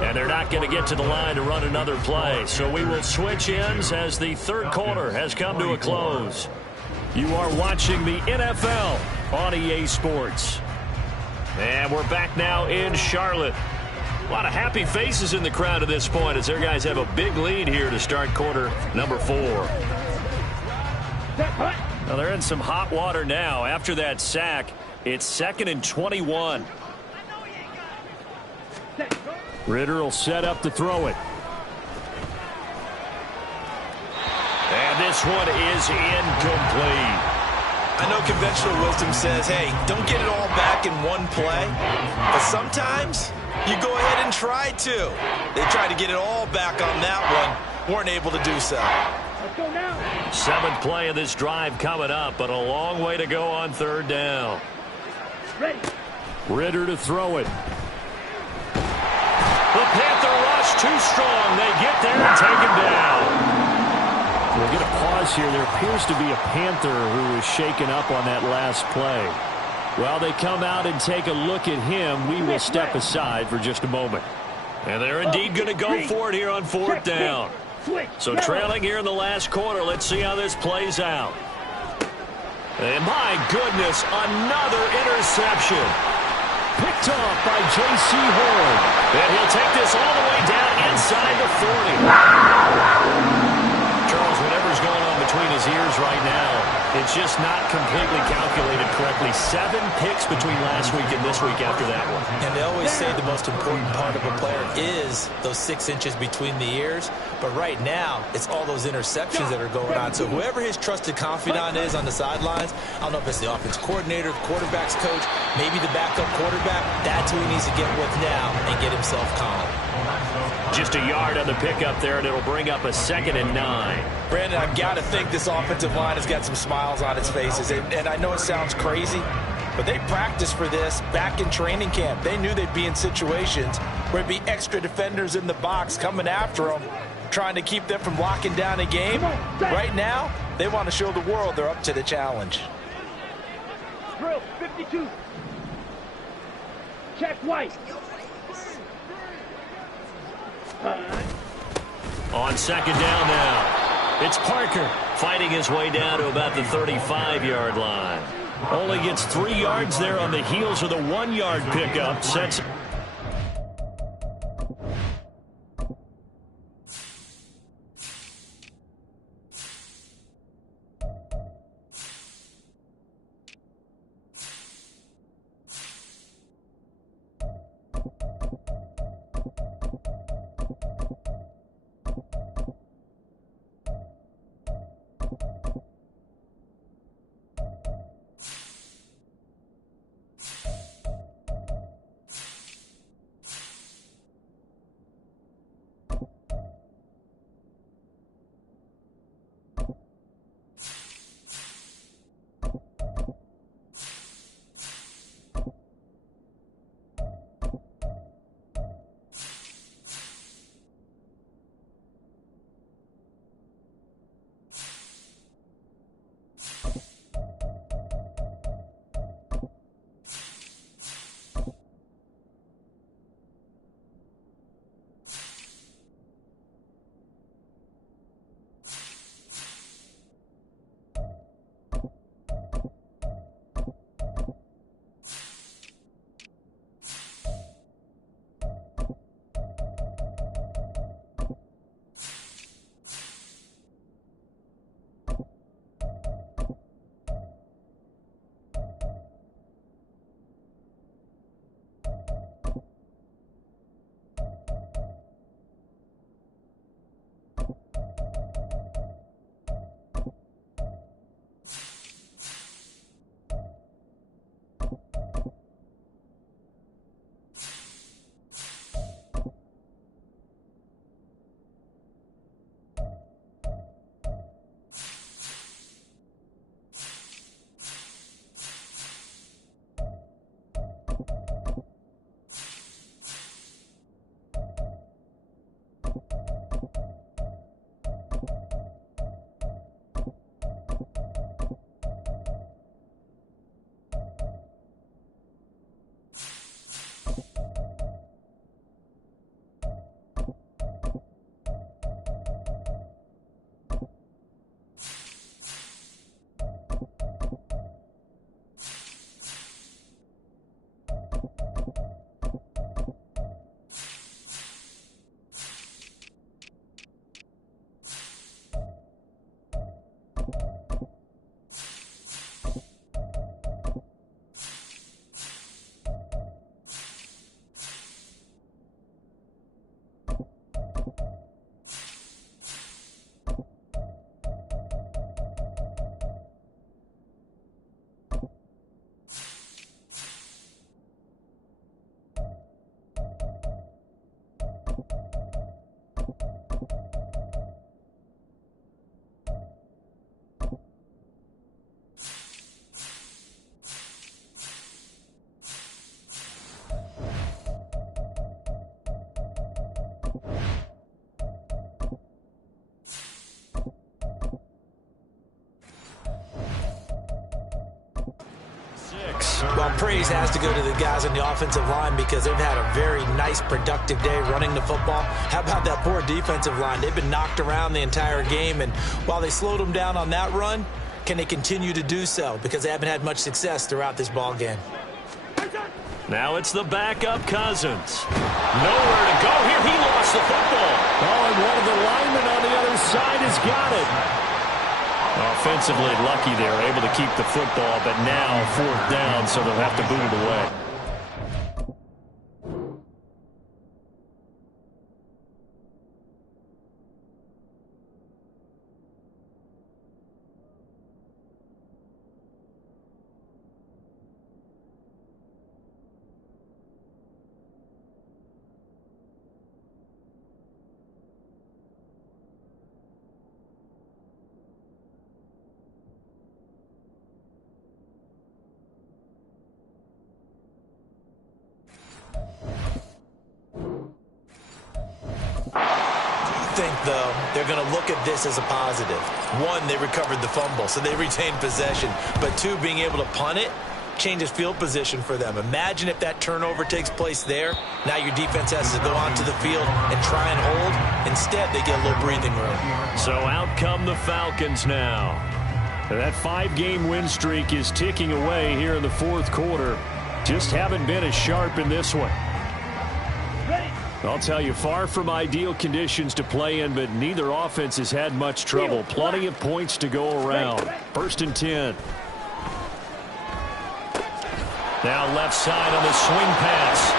And they're not going to get to the line to run another play. So we will switch ends as the third quarter has come to a close. You are watching the NFL on EA Sports. And we're back now in Charlotte. A lot of happy faces in the crowd at this point as their guys have a big lead here to start quarter number 4. Now they're in some hot water now. After that sack, it's 2nd and 21. Ritter will set up to throw it. And this one is incomplete. I know conventional wisdom says, hey, don't get it all back in one play. But sometimes you go ahead and try to. They tried to get it all back on that one. Weren't able to do so. Let's go now. 7th play of this drive coming up, but a long way to go on 3rd down. Ready. Ritter to throw it. The Panther rush too strong. They get there and take him down. We'll get a pause here. There appears to be a Panther who was shaken up on that last play. While they come out and take a look at him, we will step aside for just a moment. And they're indeed going to go for it here on 4th down. So trailing here in the last quarter. Let's see how this plays out. And my goodness, another interception. Picked off by J.C. Horn. And he'll take this all the way down inside the 40. Charles, whatever's going on between his ears right now, it's just not completely calculated correctly. 7 picks between last week and this week after that one. And they always say the most important part of a player is those 6 inches between the ears. But right now, it's all those interceptions that are going on. So whoever his trusted confidant is on the sidelines, I don't know if it's the offense coordinator, the quarterback's coach, maybe the backup quarterback, that's who he needs to get with now and get himself calm. Just a yard on the pickup there, and it'll bring up a 2nd and 9. Brandon, I've got to think this offensive line has got some smiles on its faces. And I know it sounds crazy, but they practiced for this back in training camp. They knew they'd be in situations where there'd be extra defenders in the box coming after them, trying to keep them from locking down a game. Right now, they want to show the world they're up to the challenge. Drill 52. Check white. On 2nd down now, it's Parker fighting his way down to about the 35-yard line. Only gets 3 yards there on the heels of the 1-yard pickup. Sets. 6. Well, praise has to go to the guys on the offensive line because they've had a very nice, productive day running the football. How about that poor defensive line? They've been knocked around the entire game, and while they slowed them down on that run, can they continue to do so? Because they haven't had much success throughout this ball game. Now it's the backup Cousins. Nowhere to go here. He lost the football. Oh, and one of the linemen on the other side has got it. Offensively lucky they're able to keep the football, but now 4th down, so they'll have to boot it away. Though they're going to look at this as a positive. 1, they recovered the fumble, so they retained possession. But 2, being able to punt it changes field position for them. Imagine if that turnover takes place there. Now your defense has to go onto the field and try and hold. Instead, they get a little breathing room. So out come the Falcons now. That 5-game win streak is ticking away here in the 4th quarter. Just haven't been as sharp in this one. I'll tell you, far from ideal conditions to play in, but neither offense has had much trouble. Plenty of points to go around. 1st and 10. Now left side on the swing pass.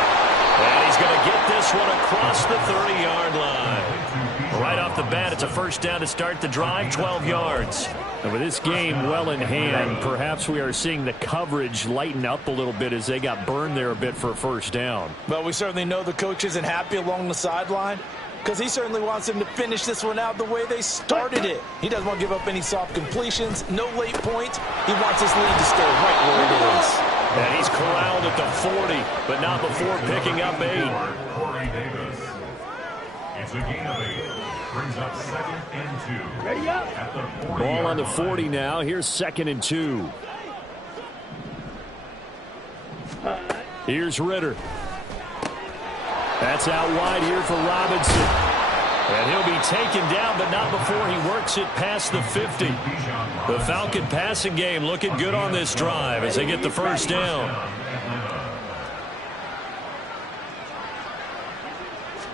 And he's going to get this one across the 30-yard line. Right off the bat, it's a 1st down to start the drive, 12 yards. And with this game well in hand, perhaps we are seeing the coverage lighten up a little bit as they got burned there a bit for a 1st down. Well, we certainly know the coach isn't happy along the sideline because he certainly wants them to finish this one out the way they started it. He doesn't want to give up any soft completions, no late points. He wants his lead to stay right where it is. And he's corralled at the 40, but not before picking up 8. It's a gain of 8. Brings up 2nd and 2. Ready up. At the 40. Ball on the 40 now. Here's 2nd and 2. Here's Ritter. That's out wide here for Robinson. And he'll be taken down, but not before he works it past the 50. The Falcon passing game looking good on this drive as they get the 1st down.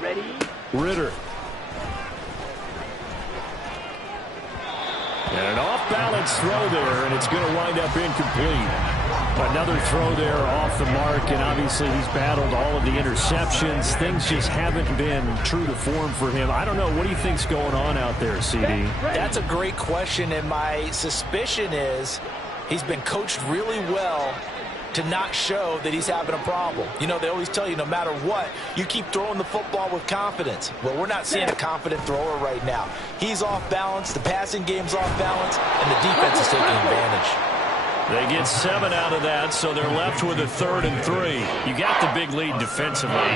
Ready? Ritter. And an off-balance throw there, and it's going to wind up incomplete. Another throw there off the mark, and obviously he's battled all of the interceptions. Things just haven't been true to form for him. I don't know. What do you think's going on out there, CD? That's a great question, and my suspicion is he's been coached really well to not show that he's having a problem. You know, they always tell you no matter what, you keep throwing the football with confidence. Well, we're not seeing a confident thrower right now. He's off balance, the passing game's off balance, and the defense is taking advantage. They get 7 out of that, so they're left with a 3rd and 3. You got the big lead defensively.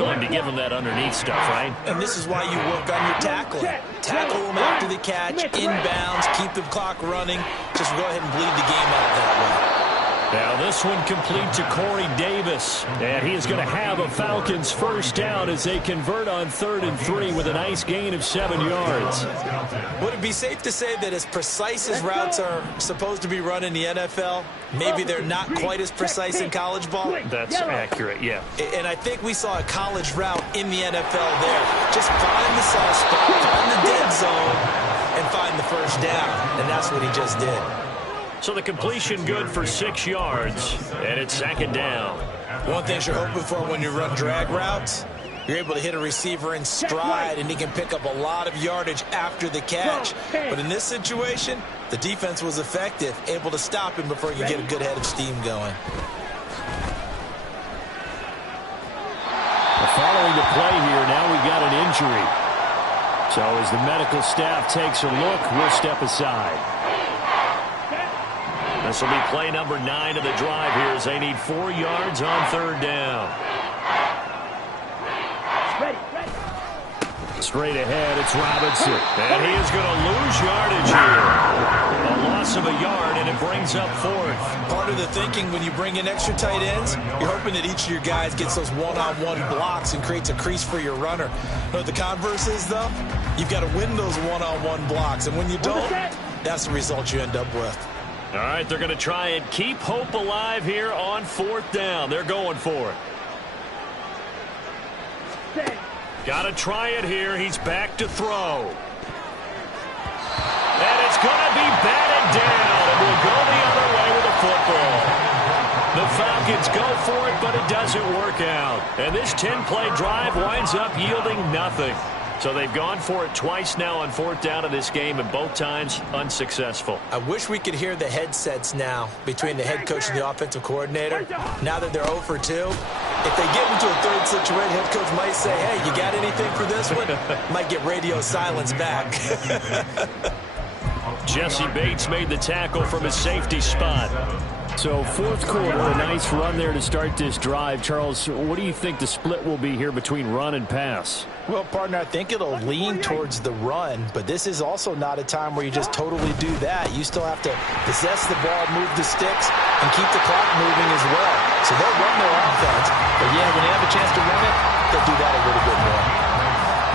Willing to give them that underneath stuff, right? And this is why you work on your tackling. Tackle them after the catch, inbounds, keep the clock running. Just go ahead and bleed the game out that way. Now this one complete to Corey Davis. And he is going to have a Falcons 1st down as they convert on 3rd and 3 with a nice gain of 7 yards. Would it be safe to say that as precise as routes are supposed to be run in the NFL, maybe they're not quite as precise in college ball? That's accurate, yeah. And I think we saw a college route in the NFL there. Just find the soft spot, find the dead zone, and find the 1st down. And that's what he just did. So the completion good for 6 yards, and it's 2nd down. One thing you're hoping for when you run drag routes, you're able to hit a receiver in stride, and he can pick up a lot of yardage after the catch. But in this situation, the defense was effective, able to stop him before you get a good head of steam going. Following the play here, now we got an injury. So as the medical staff takes a look, we'll step aside. This will be play number 9 of the drive here as they need 4 yards on 3rd down. Straight ahead, it's Robinson. And he is going to lose yardage here. A loss loss of a yard, and it brings up fourth. Part of the thinking when you bring in extra tight ends, you're hoping that each of your guys gets those one-on-one blocks and creates a crease for your runner. You know what the converse is, though? You've got to win those one-on-one blocks, and when you don't, that's the result you end up with. All right, they're going to try and keep hope alive here on fourth down. They're going for it. Got to try it here. He's back to throw. And it's going to be batted down. And we'll go the other way with the football. The Falcons go for it, but it doesn't work out. And this 10-play drive winds up yielding nothing. So they've gone for it twice now on fourth down in this game, and both times unsuccessful. I wish we could hear the headsets now between the head coach and the offensive coordinator. Now that they're 0 for 2, if they get into a third situation, head coach might say, hey, you got anything for this one? Might get radio silence back. Jesse Bates made the tackle from his safety spot. So fourth quarter, a nice run there to start this drive. Charles, what do you think the split will be here between run and pass? Well, partner, I think it'll lean towards the run, but this is also not a time where you just totally do that. You still have to possess the ball, move the sticks, and keep the clock moving as well. So they'll run their offense, but yeah, when they have a chance to run it, they'll do that a little bit more.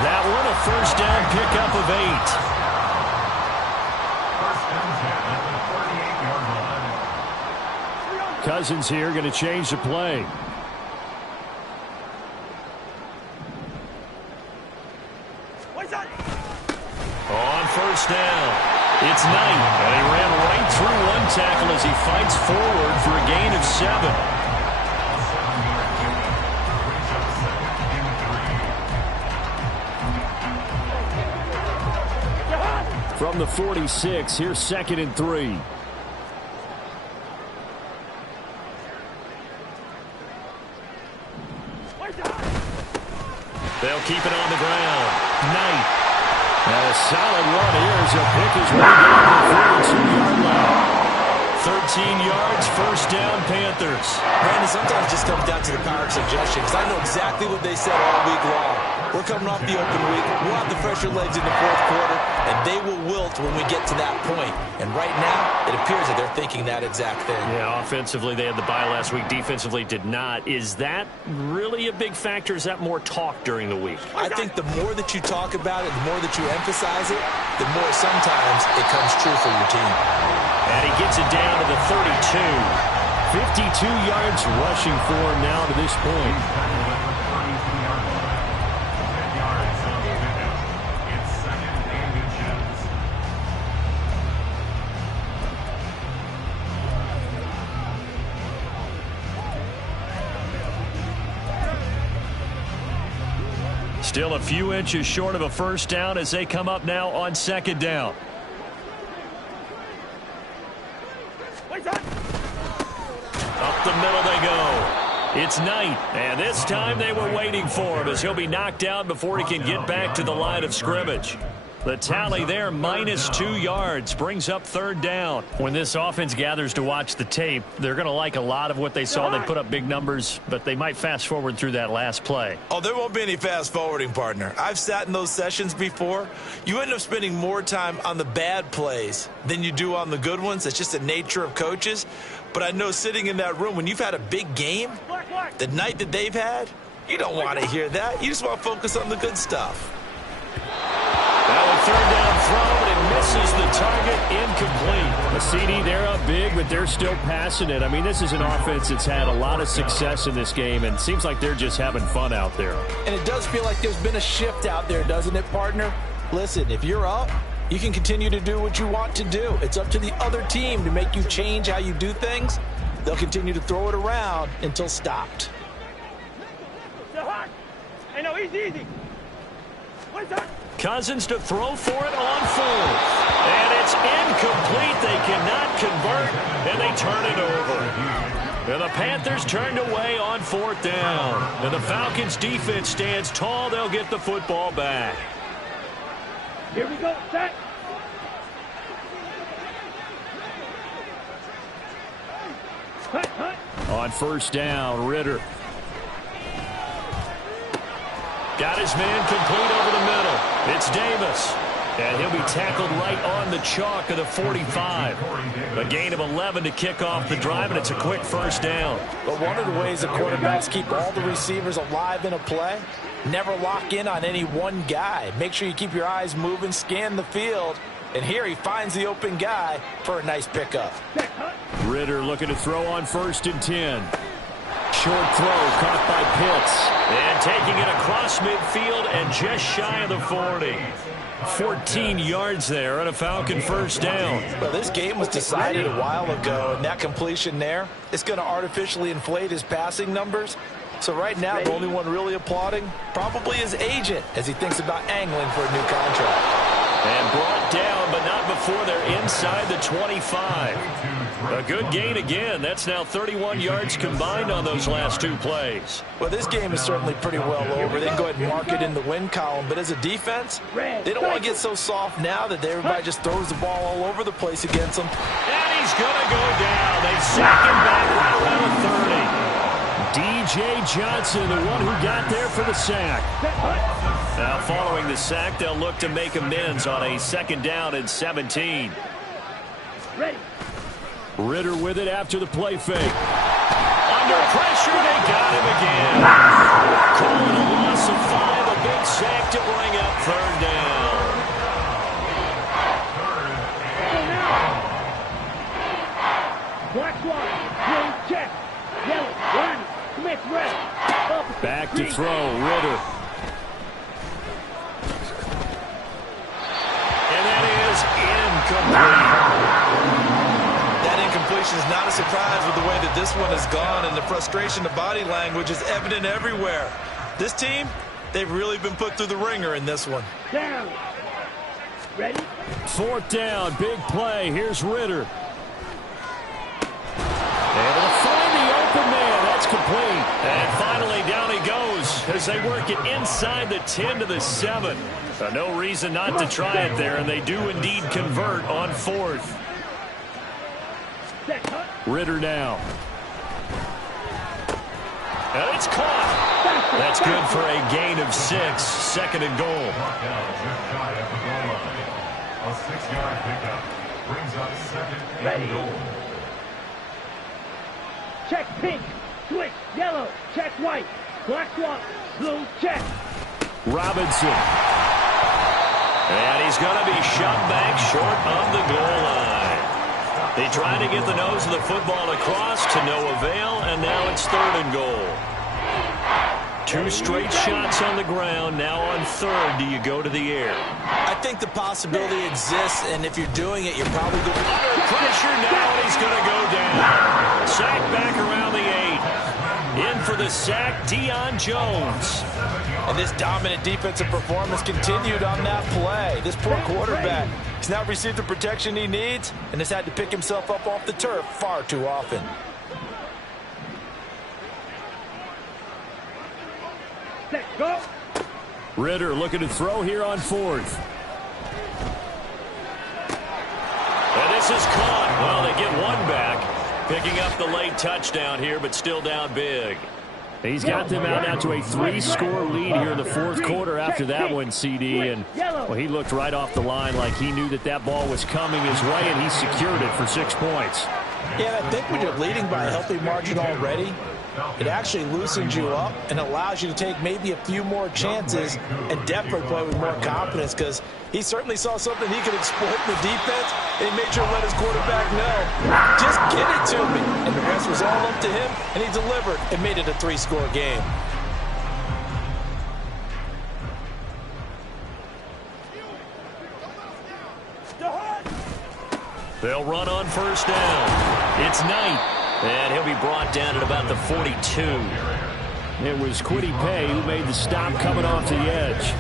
That one a first down pickup of 8. Cousins here going to change the play. On first down, it's Knight, and he ran right through one tackle as he fights forward for a gain of 7. From the 46, here's 2nd and 3. They'll keep it on the ground. Knight. And a solid run here as he'll pick his way down to the 42-yard line. 13 yards, first down, Panthers. Brandon, sometimes it just comes down to the power of suggestion, because I know exactly what they said all week long. We're coming off the open week. We'll have the fresher legs in the fourth quarter, and they will wilt when we get to that point. And right now, it appears that they're thinking that exact thing. Yeah, offensively, they had the bye last week. Defensively, did not. Is that really a big factor? Is that more talk during the week? I think the more that you talk about it, the more that you emphasize it, the more sometimes it comes true for your team. And he gets it down to the 32. 52 yards rushing for him now to this point. Still a few inches short of a first down as they come up now on 2nd down. Up the middle they go. It's Knight, and this time they were waiting for him as he'll be knocked out before he can get back to the line of scrimmage. The tally there, -2 yards, brings up 3rd down. When this offense gathers to watch the tape, they're going to like a lot of what they saw. They put up big numbers, but they might fast forward through that last play. Oh, there won't be any fast forwarding, partner. I've sat in those sessions before. You end up spending more time on the bad plays than you do on the good ones. That's just the nature of coaches. But I know sitting in that room, when you've had a big game, the night that they've had, you don't want to hear that. You just want to focus on the good stuff. That was 3rd down throw, but it misses the target, incomplete. The CD, they're up big, but they're still passing it. I mean, this is an offense that's had a lot of success in this game, and it seems like they're just having fun out there. And it does feel like there's been a shift out there, doesn't it, partner? Listen, if you're up, you can continue to do what you want to do. It's up to the other team to make you change how you do things. They'll continue to throw it around until stopped. Hey, no, easy. Cousins to throw for it on 4th. And it's incomplete. They cannot convert, and they turn it over. And the Panthers turned away on 4th down. And the Falcons defense stands tall. They'll get the football back. Here we go, set. On first down, Ritter. Got his man complete over the middle. It's Davis. And he'll be tackled right on the chalk of the 45. A gain of 11 to kick off the drive, and it's a quick first down. But one of the ways the quarterbacks keep all the receivers alive in a play, never lock in on any one guy. Make sure you keep your eyes moving, scan the field. And here he finds the open guy for a nice pickup. Ritter looking to throw on 1st and 10. Short throw caught by Pitts. And taking it across midfield and just shy of the 40. 14 yards there on a Falcon first down. Well, this game was decided a while ago, and that completion there is going to artificially inflate his passing numbers. So right now, the only one really applauding probably his agent as he thinks about angling for a new contract. And brought down, but not before they're inside the 25. A good gain again. That's now 31 yards combined on those last 2 plays. Well, this game is certainly pretty well over. They can go ahead and mark it in the win column. But as a defense, they don't want to get so soft now that everybody just throws the ball all over the place against them. And he's going to go down. They sack him back right around the 30. D.J. Johnson, the one who got there for the sack. Now, following the sack, they'll look to make amends on a 2nd down and 17. Ready. Ritter with it after the play fake. Under pressure, they got him again. Calling a loss of 5, a big sack to bring up 3rd down. Black one, green check, yellow, line, Smith red. Back to throw, Ritter. And that is incomplete. That incompletion is not a surprise with the way that this one has gone, and the frustration, the body language is evident everywhere. This team, they've really been put through the ringer in this one. Down. Ready? 4th down, big play. Here's Ritter. Able to find the open man. That's complete. And finally, down he goes as they work it inside the 10 to the 7. No reason not to try it there, and they do indeed convert on 4th. Ritter now. And it's caught. That's good for a gain of 6. 2nd and goal. A 6-yard pickup brings up 2nd and goal. Check pink, switch yellow, check white, black swap, blue check. Robinson. And he's going to be shoved back short of the goal line. They tried to get the nose of the football across to no avail, and now it's 3rd and goal. 2 straight shots on the ground. Now on 3rd, do you go to the air? I think the possibility exists, and if you're doing it, you're probably going to... Under pressure now, and he's going to go down. Sack back around the 8. In for the sack, Deion Jones. And this dominant defensive performance continued on that play. This poor quarterback has now received the protection he needs and has had to pick himself up off the turf far too often. Set, go. Ritter looking to throw here on 4th. And this is caught. Well, they get one back. Picking up the late touchdown here, but still down big. He's got them out now to a 3-score lead here in the 4th quarter after that one, CD. And, well, he looked right off the line like he knew that that ball was coming his way, and he secured it for 6 points. Yeah, I think when you're leading by a healthy margin already, it actually loosens you up and allows you to take maybe a few more chances and definitely play with more confidence, because he certainly saw something he could exploit in the defense, and he made sure to let his quarterback know, just get it to me. And the rest was all up to him, and he delivered and made it a 3-score game. They'll run on 1st down. It's Knight. And he'll be brought down at about the 42. It was Kwity Paye who made the stop coming off the edge.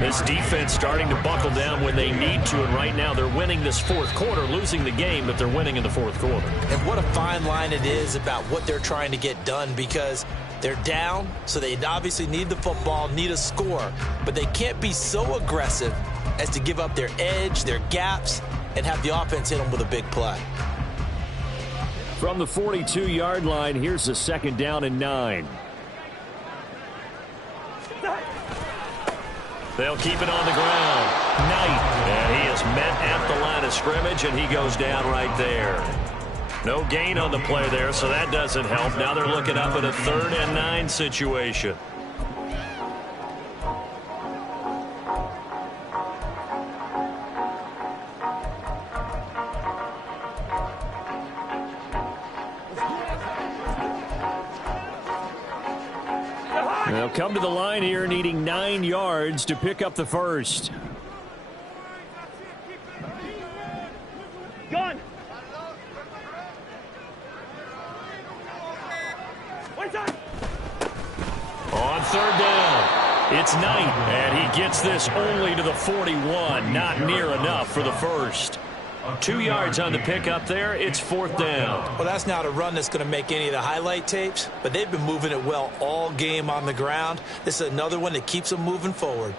This defense starting to buckle down when they need to, and right now they're winning this 4th quarter, losing the game, but they're winning in the 4th quarter. And what a fine line it is about what they're trying to get done, because they're down, so they obviously need the football, need a score, but they can't be so aggressive as to give up their edge, their gaps, and have the offense hit them with a big play. From the 42-yard line, here's the 2nd down and 9. They'll keep it on the ground. Knight. is met at the line of scrimmage, and he goes down right there. No gain on the play there, so that doesn't help. Now they're looking up at a 3rd and 9 situation. They'll come to the line here needing 9 yards to pick up the first. Gun. On 3rd down, it's Knight, and he gets this only to the 41. Not near enough for the first. 2 yards on the pickup there. It's 4th down. Well, that's not a run that's going to make any of the highlight tapes, but they've been moving it well all game on the ground. This is another one that keeps them moving forward.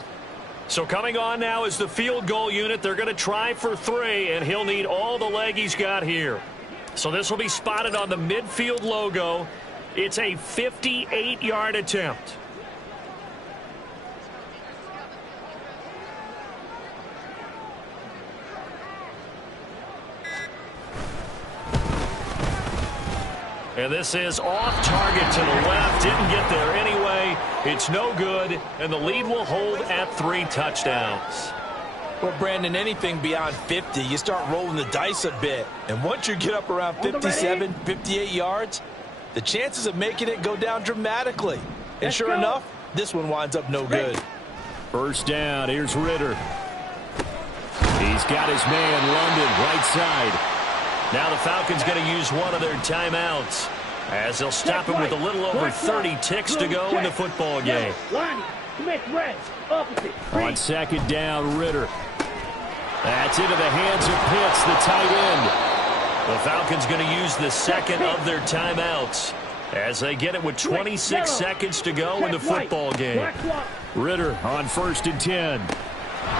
So coming on now is the field goal unit. They're going to try for 3, and he'll need all the leg he's got here. So this will be spotted on the midfield logo. It's a 58-yard attempt. And this is off target to the left. Didn't get there anyway. It's no good, and the lead will hold at 3 touchdowns. Well, Brandon, anything beyond 50, you start rolling the dice a bit. And once you get up around 57, 58 yards, the chances of making it go down dramatically. And sure enough, this one winds up no good. First down, here's Ritter. He's got his man, London, right side. Now the Falcons going to use one of their timeouts as they'll stop him with a little over 30 ticks to go in the football game. On 2nd down, Ritter. That's into the hands of Pitts, the tight end. The Falcons going to use the 2nd of their timeouts as they get it with 26 seconds to go in the football game. Ritter on 1st and 10.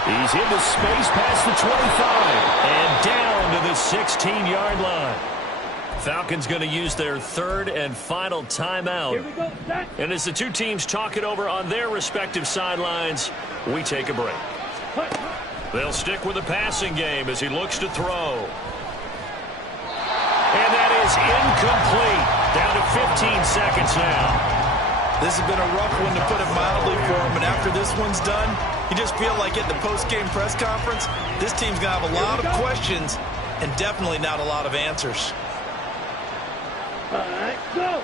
He's into space past the 25. And down to the 16-yard line. Falcons going to use their 3rd and final timeout. And as the two teams talk it over on their respective sidelines, we take a break. They'll stick with the passing game as he looks to throw. And that is incomplete. Down to 15 seconds now. This has been a rough one, to put it mildly, for him. And after this one's done, you just feel like at the post-game press conference, this team's going to have a lot of questions and definitely not a lot of answers. All right, go.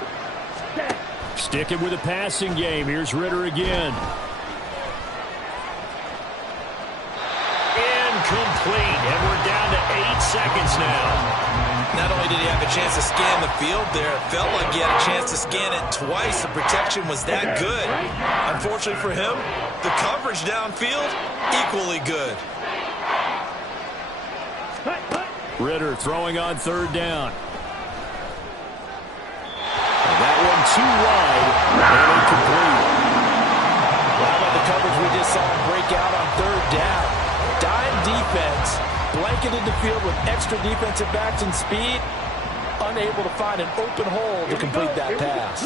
Sticking with the passing game. Here's Ritter again. Incomplete, and we're down to 8 seconds now. Not only did he have a chance to scan the field there, it felt like he had a chance to scan it twice. The protection was that good. Unfortunately for him, the coverage downfield, equally good. Ritter throwing on 3rd down. And that one too wide and incomplete. Well, how about the coverage we just saw him break out on 3rd down? Dime defense, blanketed the field with extra defensive backs and speed, unable to find an open hole to complete that pass.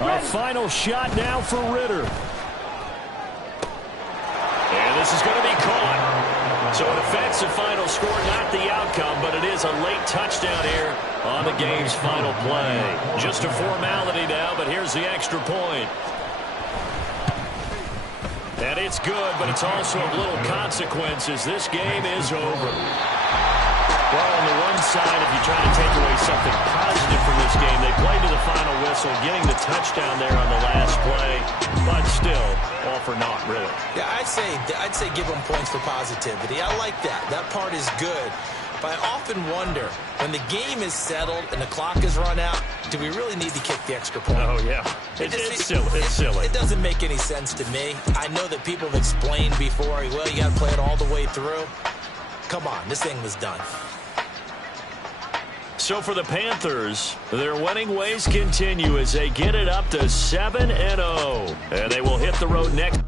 A final shot now for Ritter. And this is going to be caught. So an offensive final score, not the outcome, but it is a late touchdown here on the game's final play. Just a formality now, but here's the extra point. And it's good, but it's also of little consequences. This game is over. Well, on the one side, if you try to take away something positive from this game, they played to the final whistle, getting the touchdown there on the last play, but still, all for naught, really. Yeah, I'd say give them points for positivity. I like that. That part is good. But I often wonder, when the game is settled and the clock is run out, do we really need to kick the extra point? Oh, yeah. It's silly. It doesn't make any sense to me. I know that people have explained before, well, you got to play it all the way through. Come on, this thing was done. So for the Panthers, their winning ways continue as they get it up to 7-0. And they will hit the road next.